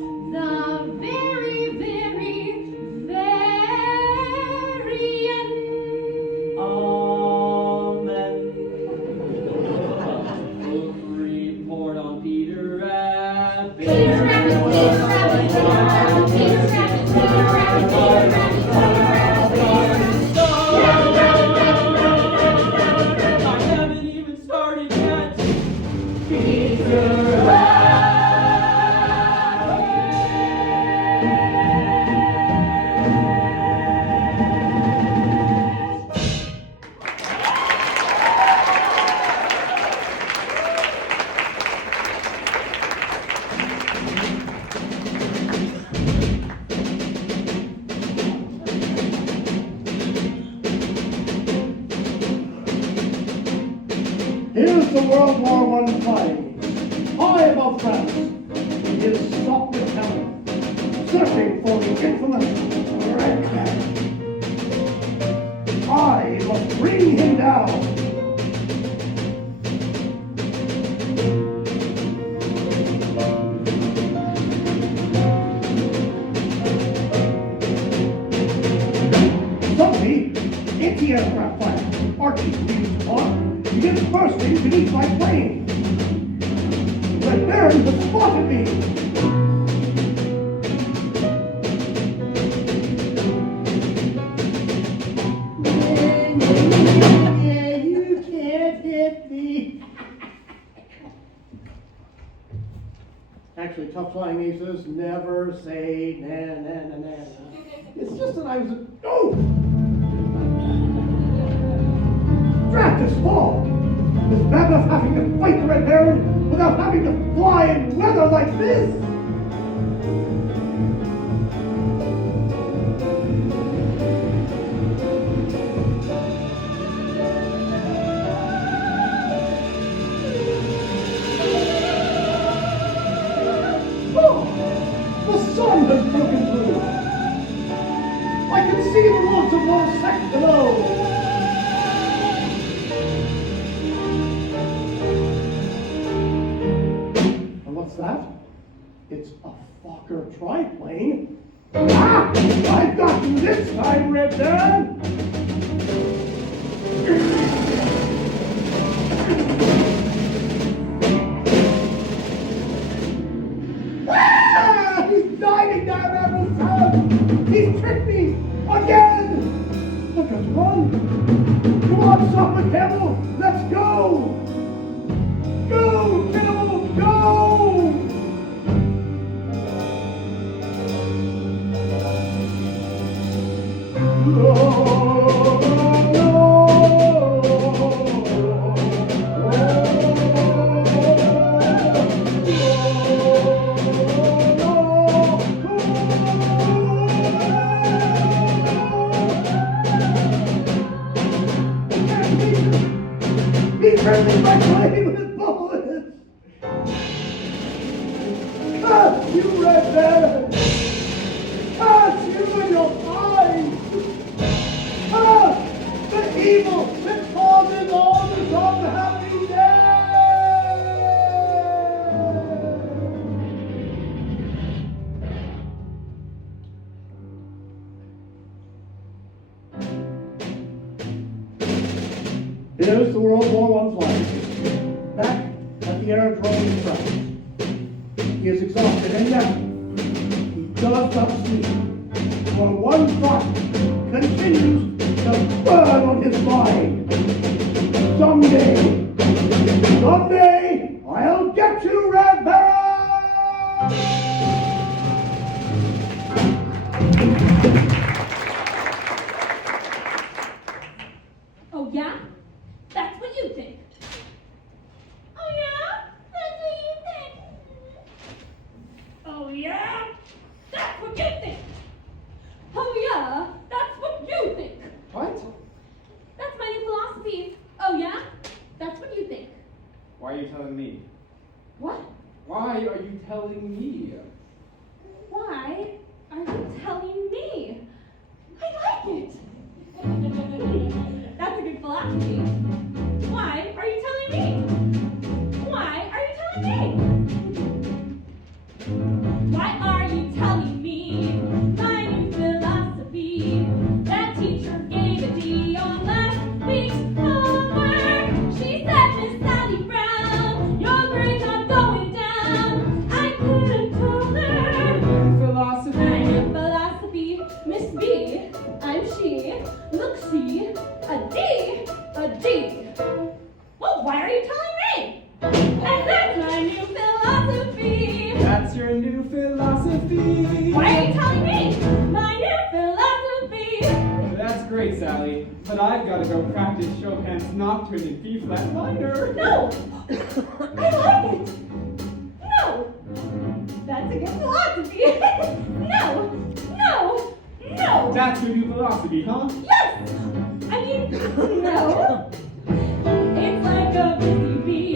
There's the World War I flying, high above France, in his softly cabin, searching for the infamous Red Man. I must bring him down. Suddenly, anti-aircraft fire, Archie leaves on, begins bursting beneath my plane. Red Baron has spotted me. You can't hit me. Actually, tough flying aces never say na na na na. It's just that I was. Oh! Drat this fall! It's bad enough having to fight the Red Baron without having to fly in weather like this! Oh! The sun has broken through! I can see the woods of Lorsec below! And what's that? It's a Fokker triplane. Ah! I've got you this time, Red Baron! Ah! He's diving down Admiral's Town! He's tricked me! Again! Look us run! Come on, Sopwith Campbell! Let's go! Go, Campbell, go! He's hurting my plane with bullets! Curse you, Red Baron! Curse you and your eyes! Curse the evil that causes all the unhappy death! There's the World War I flag, back at the aerodrome in France. He is exhausted and yet he does not sleep, for one thought continues to burn on his mind. Someday, I'll get you, Red Baron! Oh, yeah? That's what you think. Oh, yeah? That's what you think. Oh, yeah? That's what you think. Oh, yeah? That's what you think. What? That's my new philosophy. Oh, yeah? That's what you think. Why are you telling me? What? Why are you telling me? Why are you telling me? I like it. That's a good philosophy. Why are you telling me? Why are you telling me? Why are you telling me my new philosophy? That teacher gave a D on last week's homework. She said, Miss Sally Brown, your grades are going down. I could have told her. Philosophy. My new philosophy, Miss B, I'm she. Look, see, a D, a D. Well, why are you telling me? And that's my new philosophy. That's your new philosophy. Why are you telling me? My new philosophy. That's great, Sally. But I've got to go practice Chopin's Nocturne in B flat minor. No! I like it! No! That's a good philosophy! No! No! No! That's your new philosophy, huh? Yes! I mean, no! It's like a busy bee.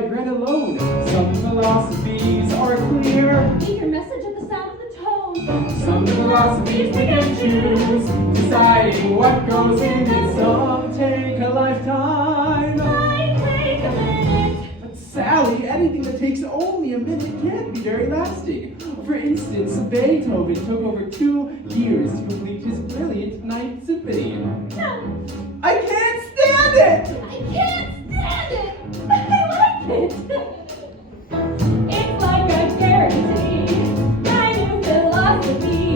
by bread alone. Some philosophies are clear. Leave your message at the sound of the tone. Some philosophies we can choose, deciding what goes in and some take a lifetime. I take a minute. But Sally, anything that takes only a minute can't be very lasting. For instance, Beethoven took over 2 years to complete his brilliant Ninth Symphony. No, I can't stand it! I can't stand it. I like it. It's like a guarantee. My new philosophy.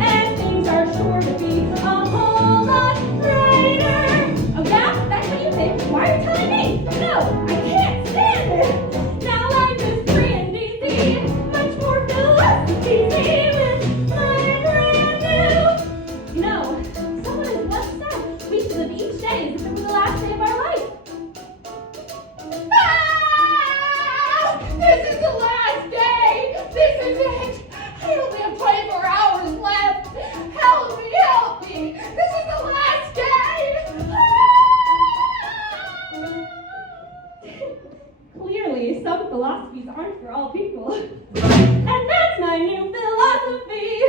And things are sure to be a whole lot brighter. Oh yeah? That's what you think? Why are you telling me? No, I can't stand it. Now life is free and easy. Much more philosophy with my brand new. You know, someone has once said we should live each day as if it were the last day of our life. This is the last day! This is it! I only have 24 hours left! Help me, help me! This is the last day! Clearly, some philosophies aren't for all people. And that's my new philosophy!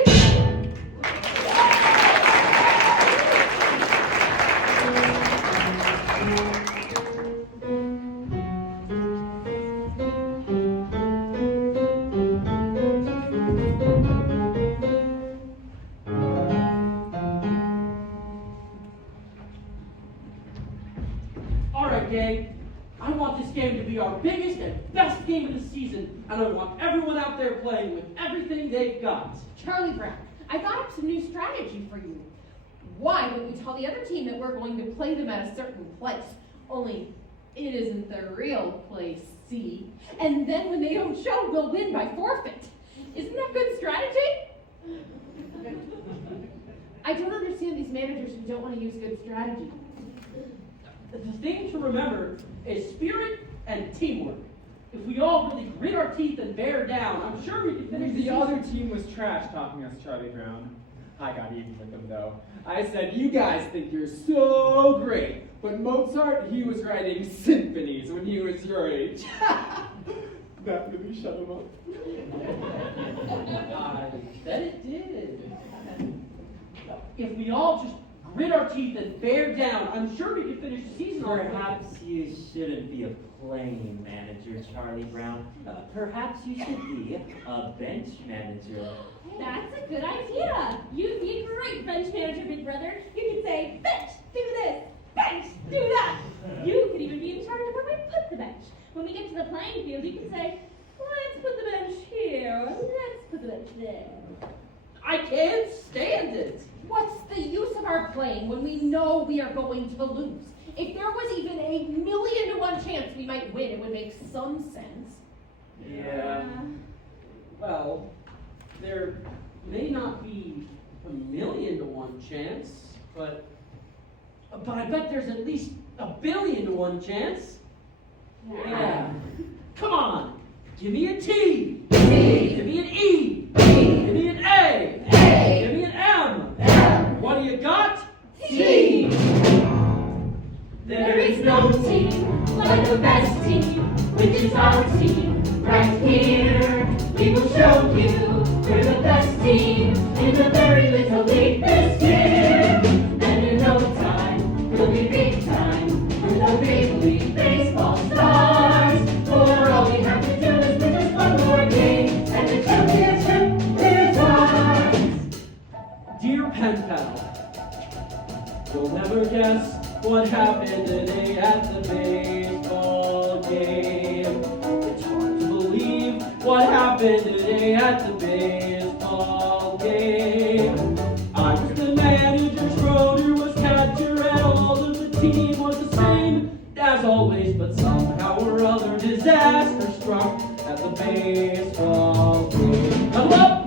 Alright, gang. I want this game to be our biggest and best game of the season, and I want everyone out there playing with everything they've got. Charlie Brown, I got up some new strategy for you. Why don't we tell the other team that we're going to play them at a certain place? Only it isn't the real place, see? And then when they don't show, we'll win by forfeit. Isn't that good strategy? I don't understand these managers who don't want to use good strategy. The thing to remember is spirit and teamwork. If we all really grit our teeth and bear down, I'm sure we can finish The the other season. team was trash talking us Charlie Brown. I got even with them though. I said, you guys think you're so great, but Mozart, he was writing symphonies when he was your age. That really shut him up. I bet it did. If we all just grit our teeth and bear down, I'm sure we can finish the season. Perhaps you shouldn't be a playing manager, Charlie Brown. Perhaps you should be a bench manager. That's a good idea. You'd be a great bench manager, big brother. You could say, bench, do this, bench, do that. You could even be in charge of where we put the bench. When we get to the playing field, you can say, let's put the bench here, let's put the bench there. I can't stand it. What's the use of our playing when we know we are going to lose? If there was even 1,000,000 to 1 chance we might win, it would make some sense. Yeah. Well, there may not be 1,000,000 to 1 chance, but I bet there's at least 1,000,000,000 to 1 chance. Yeah. Come on. Give me a T. Give me an E. Give me an A. Give me an M. What do you got? T. There is no team like the best team, which is our team right here. We will show you we're the best team in the very little league this year. And in no time, we'll be big time with the big league baseball stars. For all we have to do is win just one more game, and the championship is ours. Dear pen pal, you'll never guess what happened today at the baseball game. It's hard to believe what happened today at the baseball game. I was the manager, Schroeder was catcher, and all of the team was the same as always, but somehow or other disaster struck at the baseball game. Come up!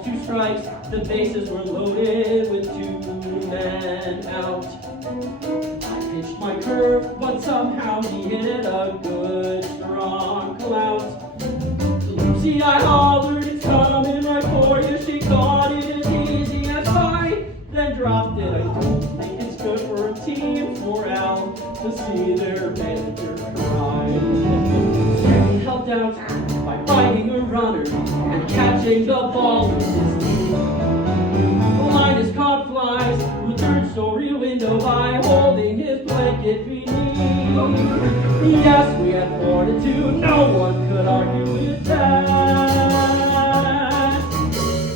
balls, 2 strikes, the bases were loaded with 2 men out. I pitched my curve, but somehow he hit a good, strong clout. Lucy, I hollered, it's coming right for you. She caught it as easy as pie, then dropped it. I don't think it's good for a team's morale to see their manager cry. Stanley helped out by finding a runner and catching the ball with his knee. The line is caught flies through a 3rd-story window by holding his blanket beneath. Yes, we had fortitude, no one could argue with that.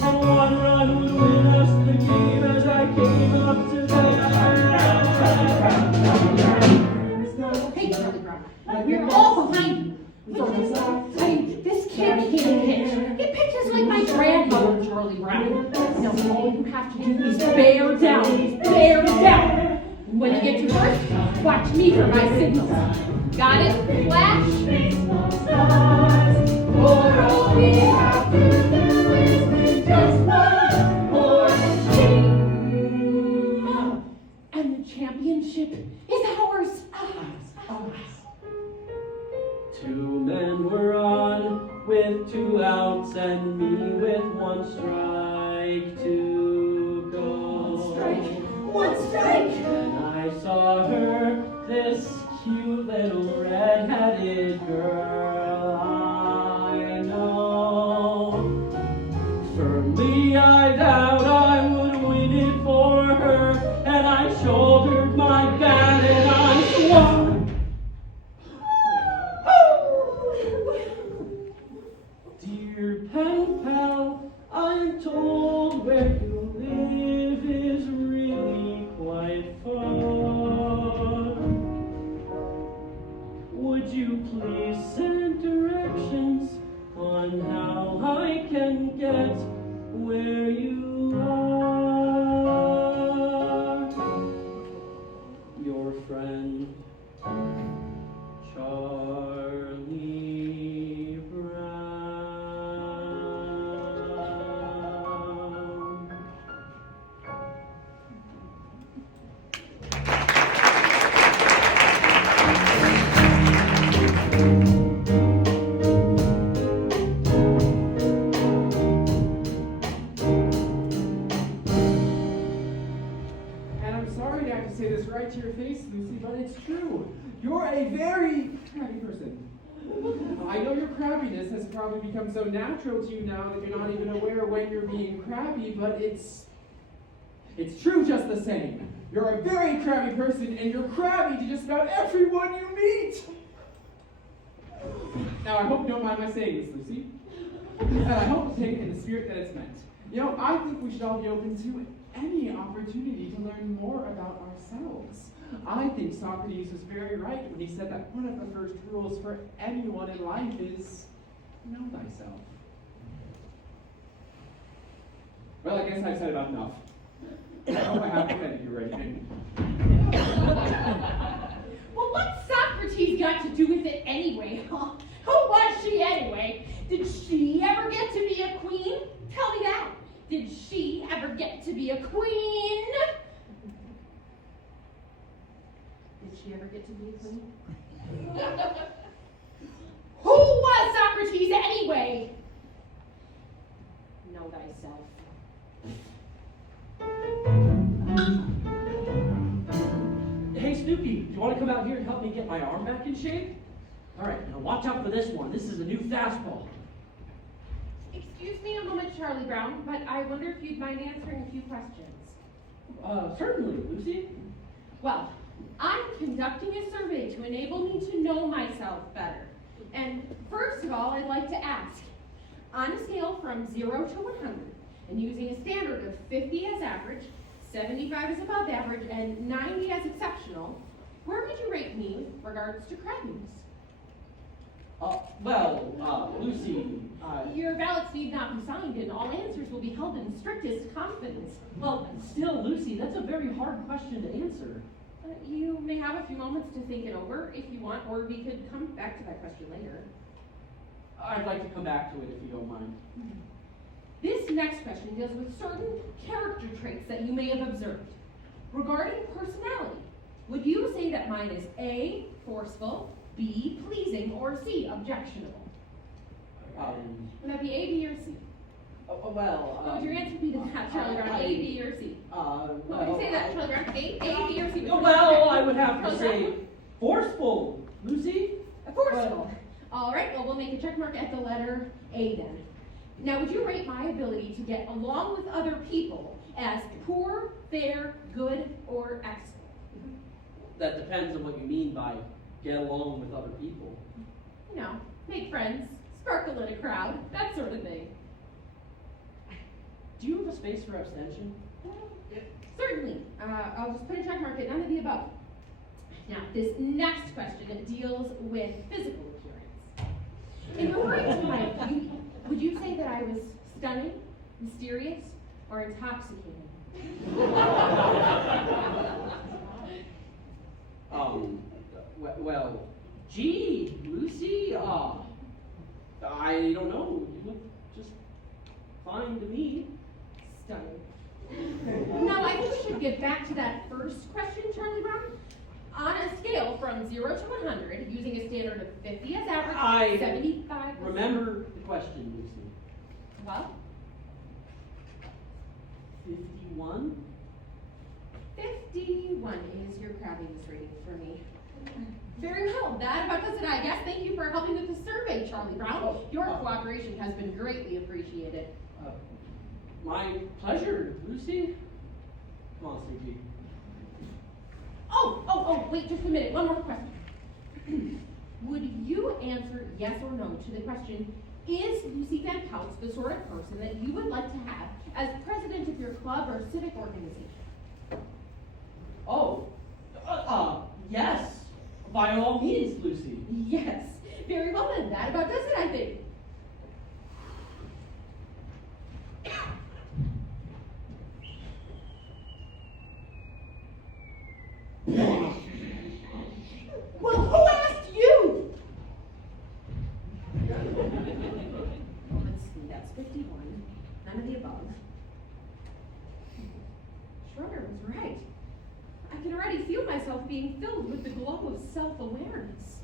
And 1 run would win us the game as I came up to bat. Hey, Charlie Brown, we're all behind you. I mean, this kid can't pitch. He pitches like my grandmother, Charlie Brown. Now all you have to do is bear down, bear down. When you get to first, watch me for my signals. Got it, Flash? For all we have to do is win just one more team. And the championship is ours. 2 men were on with 2 outs and me with 1 strike to go. One strike. And I saw her, this cute little red-headed girl I know. Firmly I vowed I would win it for her, and I shouldered my bat and I swung. Dear pen pal, I'm told where you live is really quite far. Would you please send directions on how I can get where you are? Your friend, Charlie Brown. And I'm sorry to have to say this right to your face, Lucy, but it's true. You're a very crabby person. I know your crabbiness has probably become so natural to you now that you're not even aware when you're being crabby, but it's true just the same. You're a very crabby person, and you're crabby to just about everyone you meet. Now, I hope you don't mind my saying this, Lucy. And I hope to take it in the spirit that it's meant. You know, I think we should all be open to any opportunity to learn more about ourselves. I think Socrates was very right when he said that one of the first rules for anyone in life is know thyself. Well, I guess I've said about enough. I hope I haven't offended you or anything. Well, what's Socrates got to do with it anyway? Who was she anyway? Did she ever get to be a queen? Tell me that. Did she ever get to be a queen? Did she ever get to be a queen? Who was Socrates anyway? Know thyself. Hey, Snoopy, do you want to come out here and help me get my arm back in shape? All right, now watch out for this one. This is a new fastball. Excuse me a moment, Charlie Brown, but I wonder if you'd mind answering a few questions. Certainly, Lucy. Well, I'm conducting a survey to enable me to know myself better. And first of all, I'd like to ask, on a scale from 0 to 100, and using a standard of 50 as average, 75 as above average, and 90 as exceptional, where would you rate me with regards to crabbiness? Lucy, Your ballots need not be signed, and all answers will be held in strictest confidence. well, still, Lucy, that's a very hard question to answer. You may have a few moments to think it over if you want, or we could come back to that question later. I'd like to come back to it if you don't mind. This next question deals with certain character traits that you may have observed. Regarding personality, would you say that mine is A, forceful, B, pleasing, or C, objectionable? Would that be A, B, or C? What would your answer be to that, Charlie Brown? A, B, or C? What would you say to that, Charlie Brown? A, B, or C? Well, I would have to Charlie say Brown? forceful, Lucy. Forceful. All right, well, we'll make a check mark at the letter A then. Now, would you rate my ability to get along with other people as poor, fair, good, or excellent? That depends on what you mean by get along with other people. You know, make friends, sparkle in a crowd, that sort of thing. Do you have a space for abstention? Certainly. I'll just put a check mark at none of the above. Now, this next question deals with physical appearance. In referring to my beauty, would you say that I was stunning, mysterious, or intoxicating? Well, gee, Lucy, I don't know. You look just fine to me. Stunning. Now, I think we should get back to that first question, Charlie Brown. On a scale from 0 to 100, using a standard of 50 as average, I 75. Remember the question, Lucy. Well, 51? 51 is your crabbiness rating for me. Very well. That about does it, I guess. Thank you for helping with the survey, Charlie Brown. Your cooperation has been greatly appreciated. My pleasure, Lucy. Come on, CG. Oh, wait just a minute. One more question. Would you answer yes or no to the question, is Lucy Van Pelt the sort of person that you would like to have as president of your club or civic organization? Yes. By all means, Lucy. Yes. Very well then. That about does it, I think. Well, who asked you? Let's see, that's 51. None of the above. Schroeder was right. I can already feel myself being filled with the glow of self-awareness.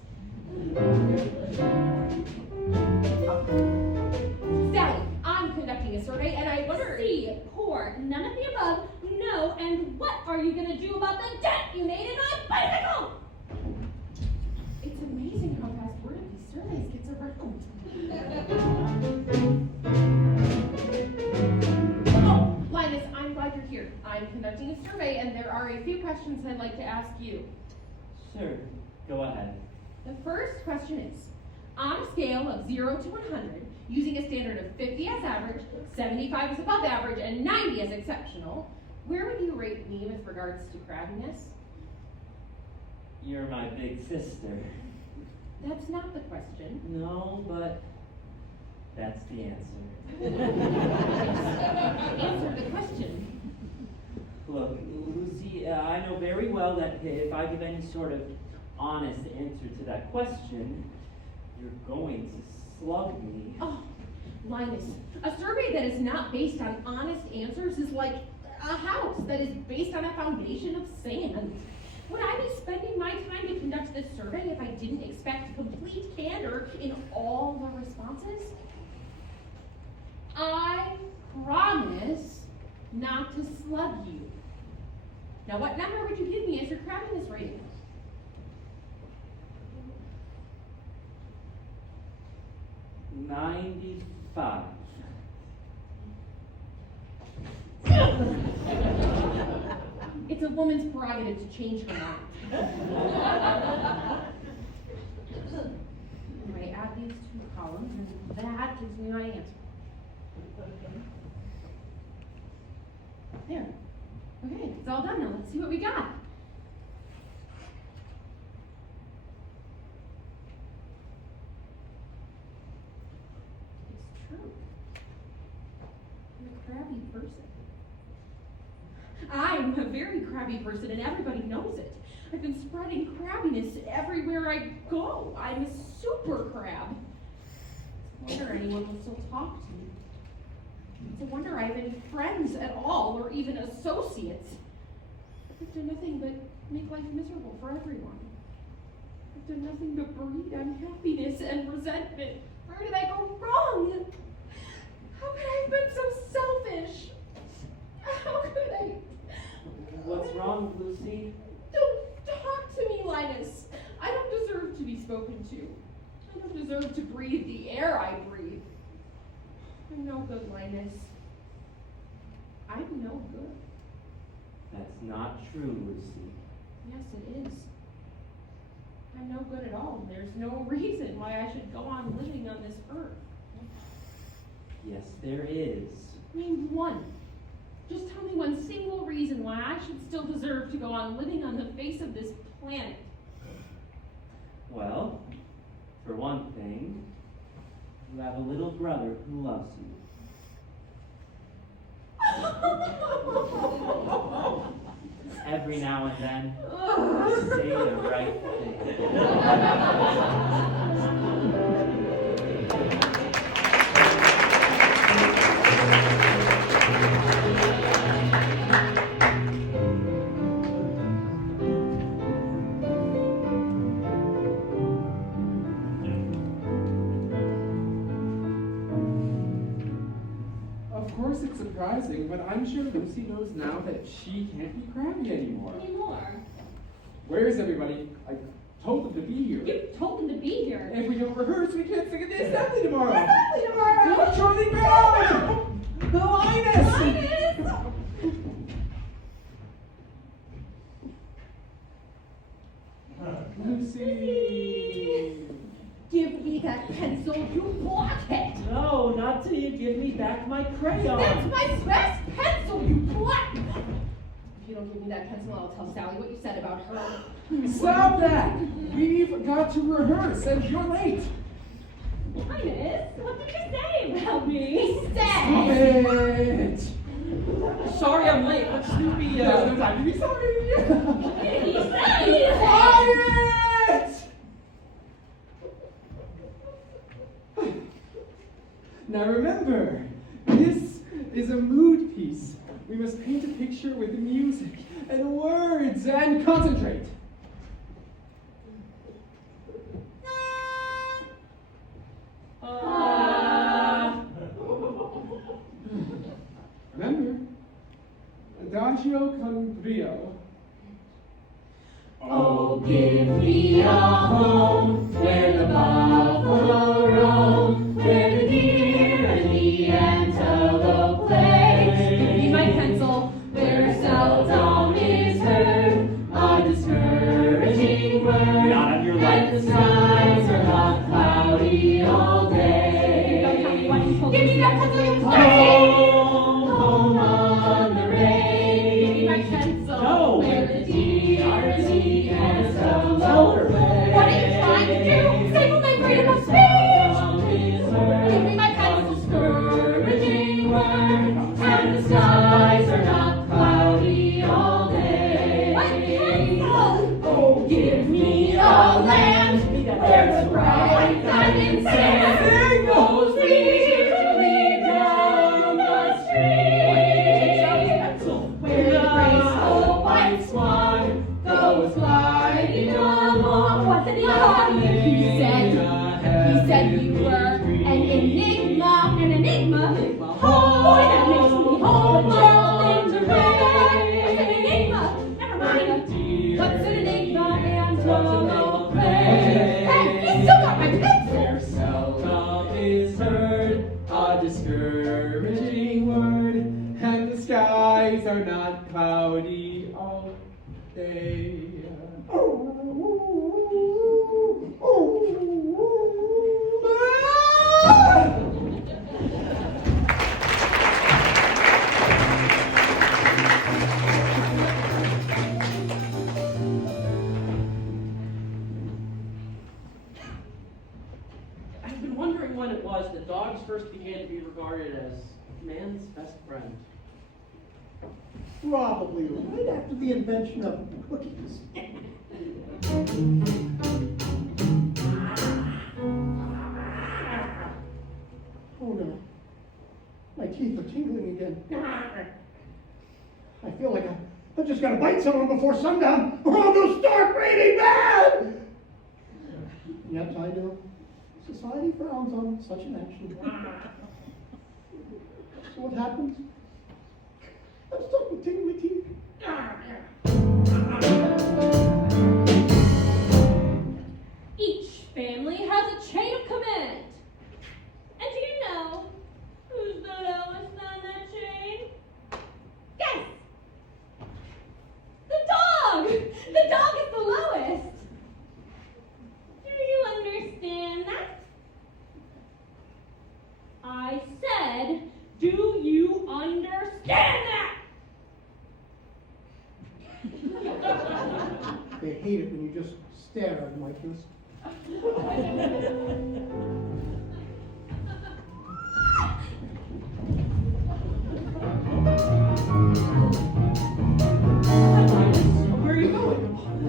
Sally, I'm conducting a survey and I wonder... C, poor, none of the above, no, and what are you gonna do about the dent you made in my bicycle? It's amazing how fast word of these surveys gets around. Oh, Linus, I'm glad you're here. I'm conducting a survey and there are a few questions I'd like to ask you. Sure, go ahead. The first question is, on a scale of 0 to 100, using a standard of 50 as average, 75 as above average, and 90 as exceptional, where would you rate me with regards to crabbiness? You're my big sister. That's not the question. No, but that's the answer. Answer the question. Look, Lucy, I know very well that if I give any sort of honest answer to that question, you're going to slug me. Oh, Linus, a survey that is not based on honest answers is like a house that is based on a foundation of sand. Would I be spending my time to conduct this survey if I didn't expect complete candor in all the responses? I promise not to slug you. Now, what number would you give me as your crabbiness rating? $95. It's a woman's prerogative to change her mind. Anyway, add these two columns, and that gives me my answer. There. Okay, it's all done now. Let's see what we got. It's true. You're a crabby person. I'm a very crabby person, and everybody knows it. I've been spreading crabbiness everywhere I go. I'm a super crab. I wonder anyone will still talk to me. It's a wonder I have any friends at all, or even associates. I've done nothing but make life miserable for everyone. I've done nothing but breed unhappiness and resentment. Where did I go wrong? How could I have been so selfish? How could I? What's wrong, Lucy? Don't talk to me, Linus. I don't deserve to be spoken to. I don't deserve to breathe the air I breathe. I'm no good, Linus. I'm no good. That's not true, Lucy. Yes, it is. I'm no good at all. There's no reason why I should go on living on this earth. Yes, there is. Name one. Just tell me one single reason why I should still deserve to go on living on the face of this planet. Well, for one thing, you have a little brother who loves you. Every now and then, say the right Of course it's surprising, but I'm sure Lucy knows now that she can't be crabby anymore. Anymore. Where is everybody? I told them to be here. You told them to be here. If we don't rehearse, we can't sing at the assembly tomorrow. Assembly tomorrow. Go, Charlie Brown! The Linus! Lucy! Give me that pencil, you blockhead! No, not till you give me back my crayon. That's my best pencil, you block! If you don't give me that pencil, I'll tell Sally what you said about her. Stop that! We've got to rehearse, and you're late. Linus, what did you say about me? Stop it! Sorry I'm late, but Snoopy, There's no time to be sorry. What did he say? Quiet! Now remember, this is a mood piece. We must paint a picture with music and words and concentrate. Remember, Adagio con brio. Oh, give me a home where the buffalo roam, where the deer and the antelope play. Give me my pencil, where seldom is heard a discouraging word. Not on your And life. the skies are not cloudy all day. Don't tell me why you told Give me that pencil, you home on the range. Give me my pencil, No. where the deer and the antelope Tell her. play. What are you trying to do? Stifle my freedom of speech! Give me my pencil, discouraging word, and the skies are not cloudy all day. My pencil! Oh, give me a land where the bright diamond sand goes leisurely down the street, where the graceful white swan goes gliding along. What did he call you? He said you were An enigma. An enigma? Oh, Boy, that makes me whole. on the It's an enigma. Never mind. What's an enigma and a Hey, you still got my pencil! Where seldom is heard a discouraging word, and the skies are not cloudy all day. I've been wondering when it was that dogs first began to be regarded as man's best friend. Probably right after the invention of cookies. Oh no, my teeth are tingling again. I feel like I've just got to bite someone before sundown, or I'll go stark raving mad! Yet I know society frowns on such an action. So what happens? I'm stuck with tingly teeth. Each family has a chain of command. And do you know who's the lowest on that chain? Guess! The dog! The dog is the lowest! Do you understand that? I said, do you understand that? They hate it when you just stare at them like this. Where are you going?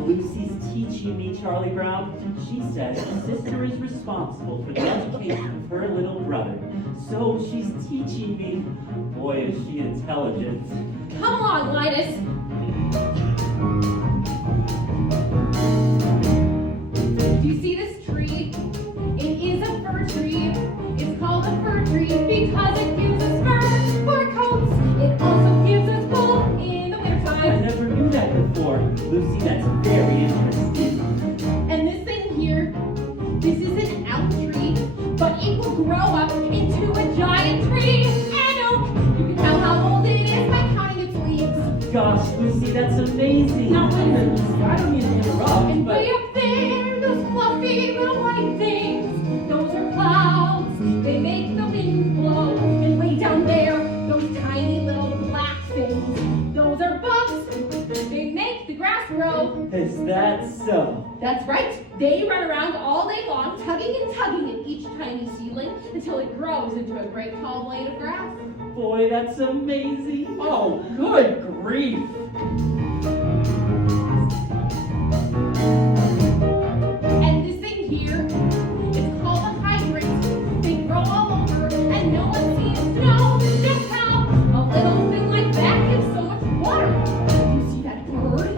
Lucy's teaching me, Charlie Brown. She says her sister is responsible for the education of her little brother. So she's teaching me. Boy, is she intelligent. Come on, Linus. Do you see this tree? It is a fir tree. It's called a fir tree because it gives us fur for coats. It also gives us wool in the I wintertime. never knew that before. Lucy, that's very interesting. And this thing here, this is an elk tree, but it will grow up into a giant tree. An oak. You can tell how old it is by counting its leaves. Gosh, Lucy, that's amazing. Now, wait a minute, Lucy. I don't mean to interrupt, And but... way up there, those fluffy little white things, those are clouds. They make the wind blow. And way down there, those tiny little black things, those are bugs. They make the grass grow. Is that so? That's right. They run around all day long, tugging and tugging at each tiny seedling until it grows into a great tall blade of grass. Boy, that's amazing. Oh, good grief. And this thing here, it's called a hydrant. They grow all over, and no one seems to know just how a little thing like that gives so much water. You see that bird?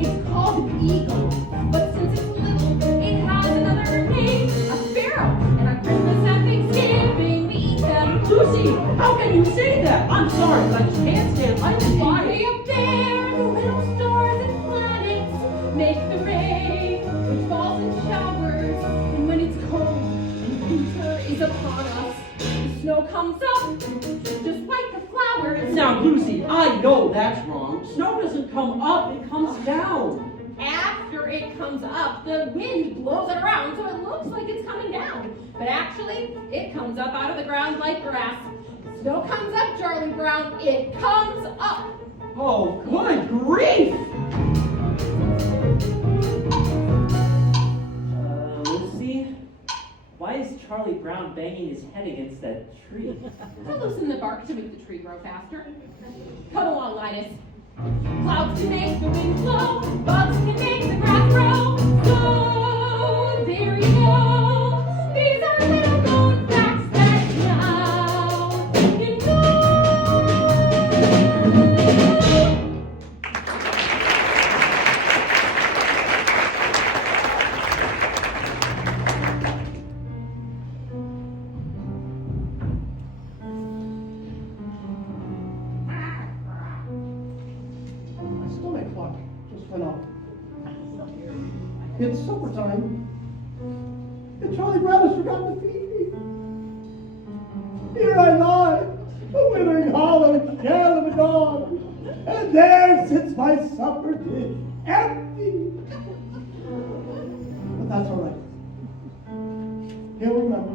It's called an eagle. But since it's little, it has another name, a sparrow. And on Christmas and Thanksgiving, we eat them. Lucy, how can you say that? I'm sorry, but I just can't stand it. I'm And way up there, the little stars and planets make the rain, which falls in showers. And when it's cold and winter is upon us, the snow comes up, just like the flowers. Now, Lucy, I know that's wrong. Snow doesn't come up, it comes down. After it comes up, the wind blows it around so it looks like it's coming down. But actually, it comes up out of the ground like grass. Snow comes up, Charlie Brown. It comes up. Oh, good grief! Lucy, why is Charlie Brown banging his head against that tree? To loosen the bark to make the tree grow faster. Come along, Linus. Clouds can make the wind blow, bugs can make the grass grow. So there you go. These are little known facts that now you know. My stomach clock just went off. It's supper time. And Charlie Brown has forgotten to feed me. Here I lie, a withering hollow shell of a dog. And there sits my supper dish, empty. But that's all right. He'll remember.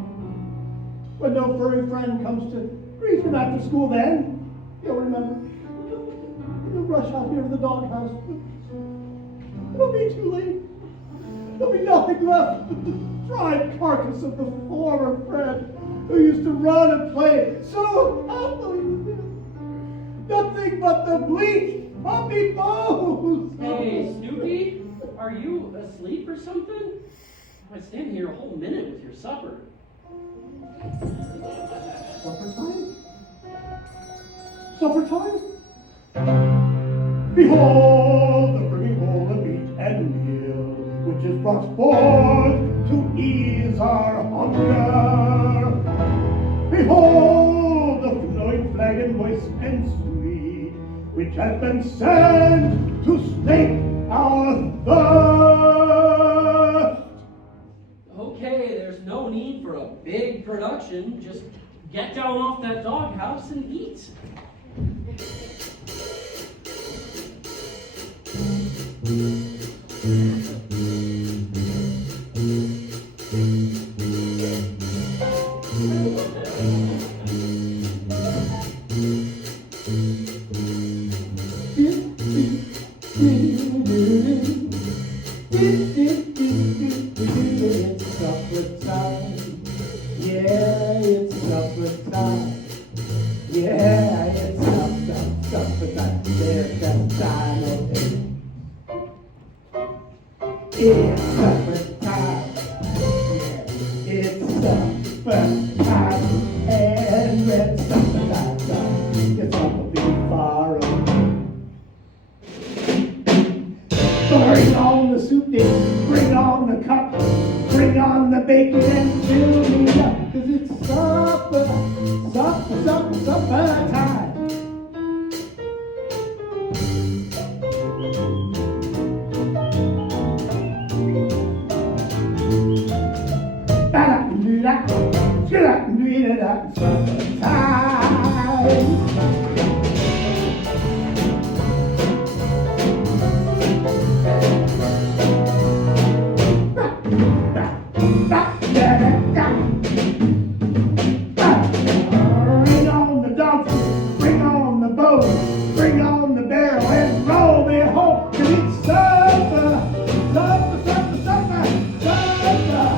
When no furry friend comes to greet him after school, then he'll remember. He'll rush out here to the doghouse. It'll be too late. There'll be nothing left but the dried carcass of the former friend who used to run and play so happily with him. Nothing but the bleached puppy bones. Hey, Snoopy, are you asleep or something? I stand here a whole minute with your supper. Supper time? supper time? Behold the bringing bowl of meat and meal, which is brought forth to ease our hunger. Behold the flowing flagon moist and sweet, which has been sent to slake our thirst. Okay, there's no need for a big production. Just get down off that doghouse and eat. It's supper time. Yeah, it's supper time. Yeah, it's supper time. There's that time of day. It's supper time. Yeah, it's supper time. And when supper time comes, it's gonna be far away. Bring on the soup dish, bring on the cup, bring on the bacon and fill me up, 'cause it's supper time. Supper time. Bring on the donkey, bring on the bow, bring on the barrel, and roll me home. 'Cause it's supper, supper, supper, supper, supper,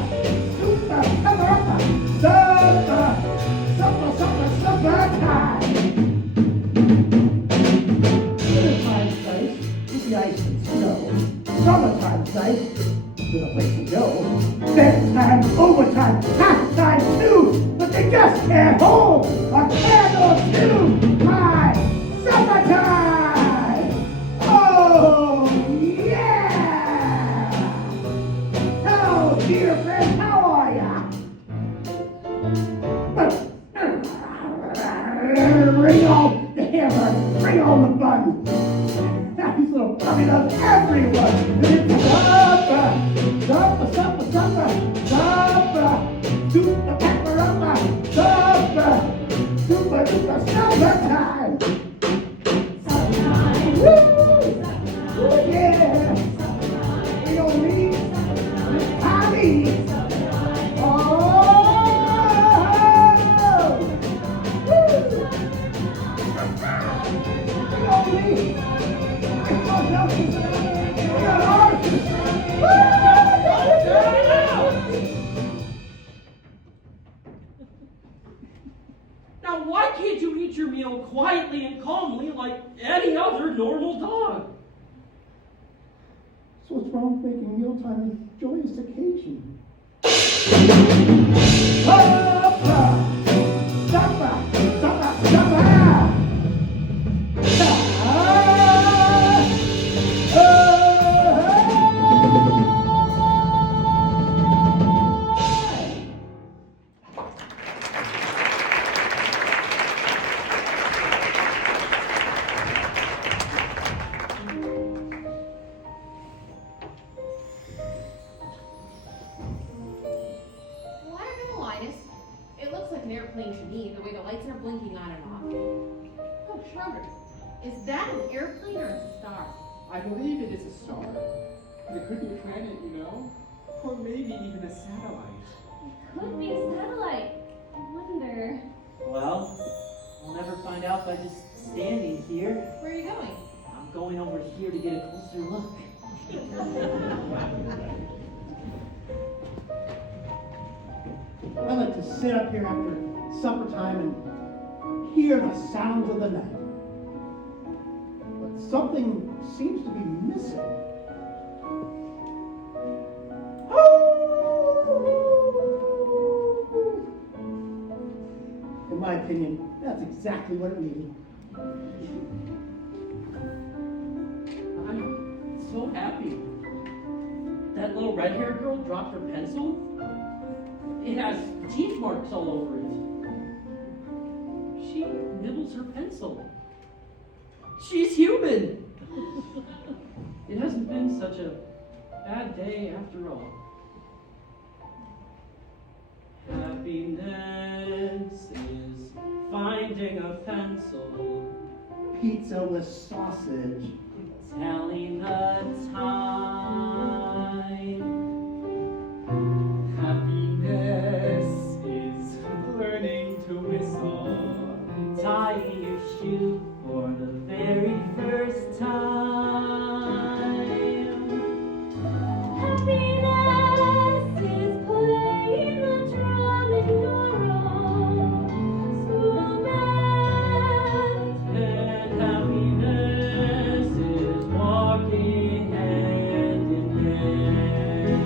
super, supper, supper, supper, supper, supper time. Wintertime place with the ice and snow. Summertime place with a place to go. Bedtime, overtime, halftime too, but they just can't hold a candle to my summertime. Oh yeah! Hello, dear friend, how are ya? Bring on the hammer, bring on the bun. These little puppy loves everyone. It's supper, supper, supper, supper, supper, super pepper upper, supper, super duper supper time. Woo! Woo, yeah! Bring on me, Tommy. Oh! Woo! Bring on me. Now, why can't you eat your meal quietly and calmly like any other normal dog? So what's wrong with making mealtime a joyous occasion? Supper! Supper! Supper! Supper! Well, I don't know, Linus. It looks like an airplane to me, the way the lights are blinking on and off. Oh, Schroeder, is that an airplane or a star? I believe it is a star. It could be a planet, you know? Or maybe even a satellite. Could be a satellite. I wonder. Well, we'll never find out by just standing here. Where are you going? I'm going over here to get a closer look. I like to sit up here after supper time and hear the sounds of the night. But something seems to be missing. In my opinion, that's exactly what it needed. I'm so happy. That little red-haired girl dropped her pencil. It has teeth marks all over it. She nibbles her pencil. She's human. It hasn't been such a bad day after all. Happiness is finding a pencil. Pizza with sausage. Telling the time. Happiness is learning to whistle. Tying your shoe for the very first time. Happiness is playing the drum in your own school band. And happiness is walking hand in hand.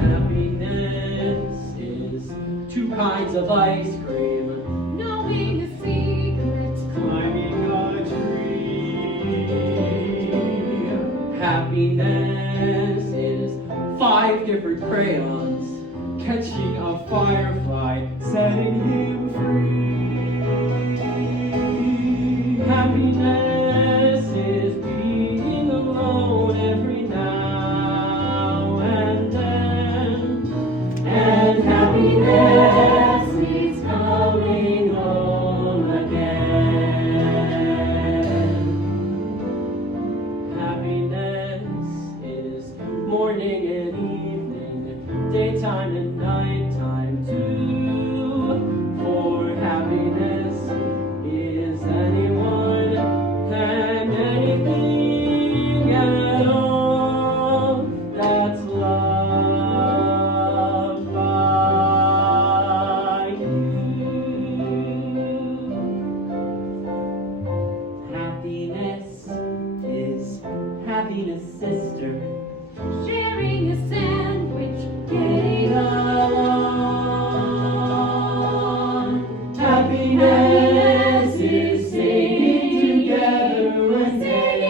Happiness is two kinds of ice cream. Knowing the secret. Climbing a tree. Happiness is 5 different crayons. Catching a firefly, setting him free. Happiness is being alone every now and then. And happiness is coming home again. Happiness is morning and evening, daytime and nighttime too. For happiness is anyone and anything at all that's loved by you. Happiness is happiness, sister. Sharing a sandwich. Getting along. Happiness is singing together when day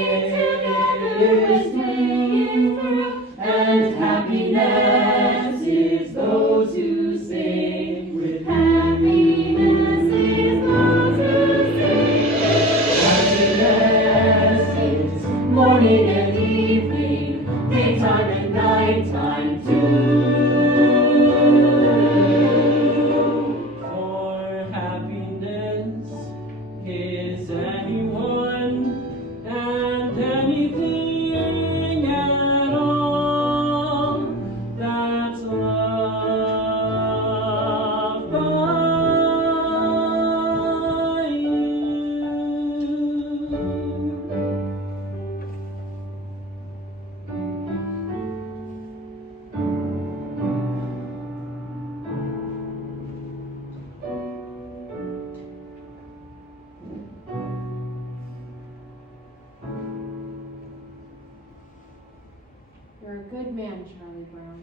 is through. And happiness is those who sing with happiness is those who sing. Happiness is morning and evening, daytime and nighttime too. For happiness is anyone and anything at all that's loved by you. You're a good man, Charlie Brown.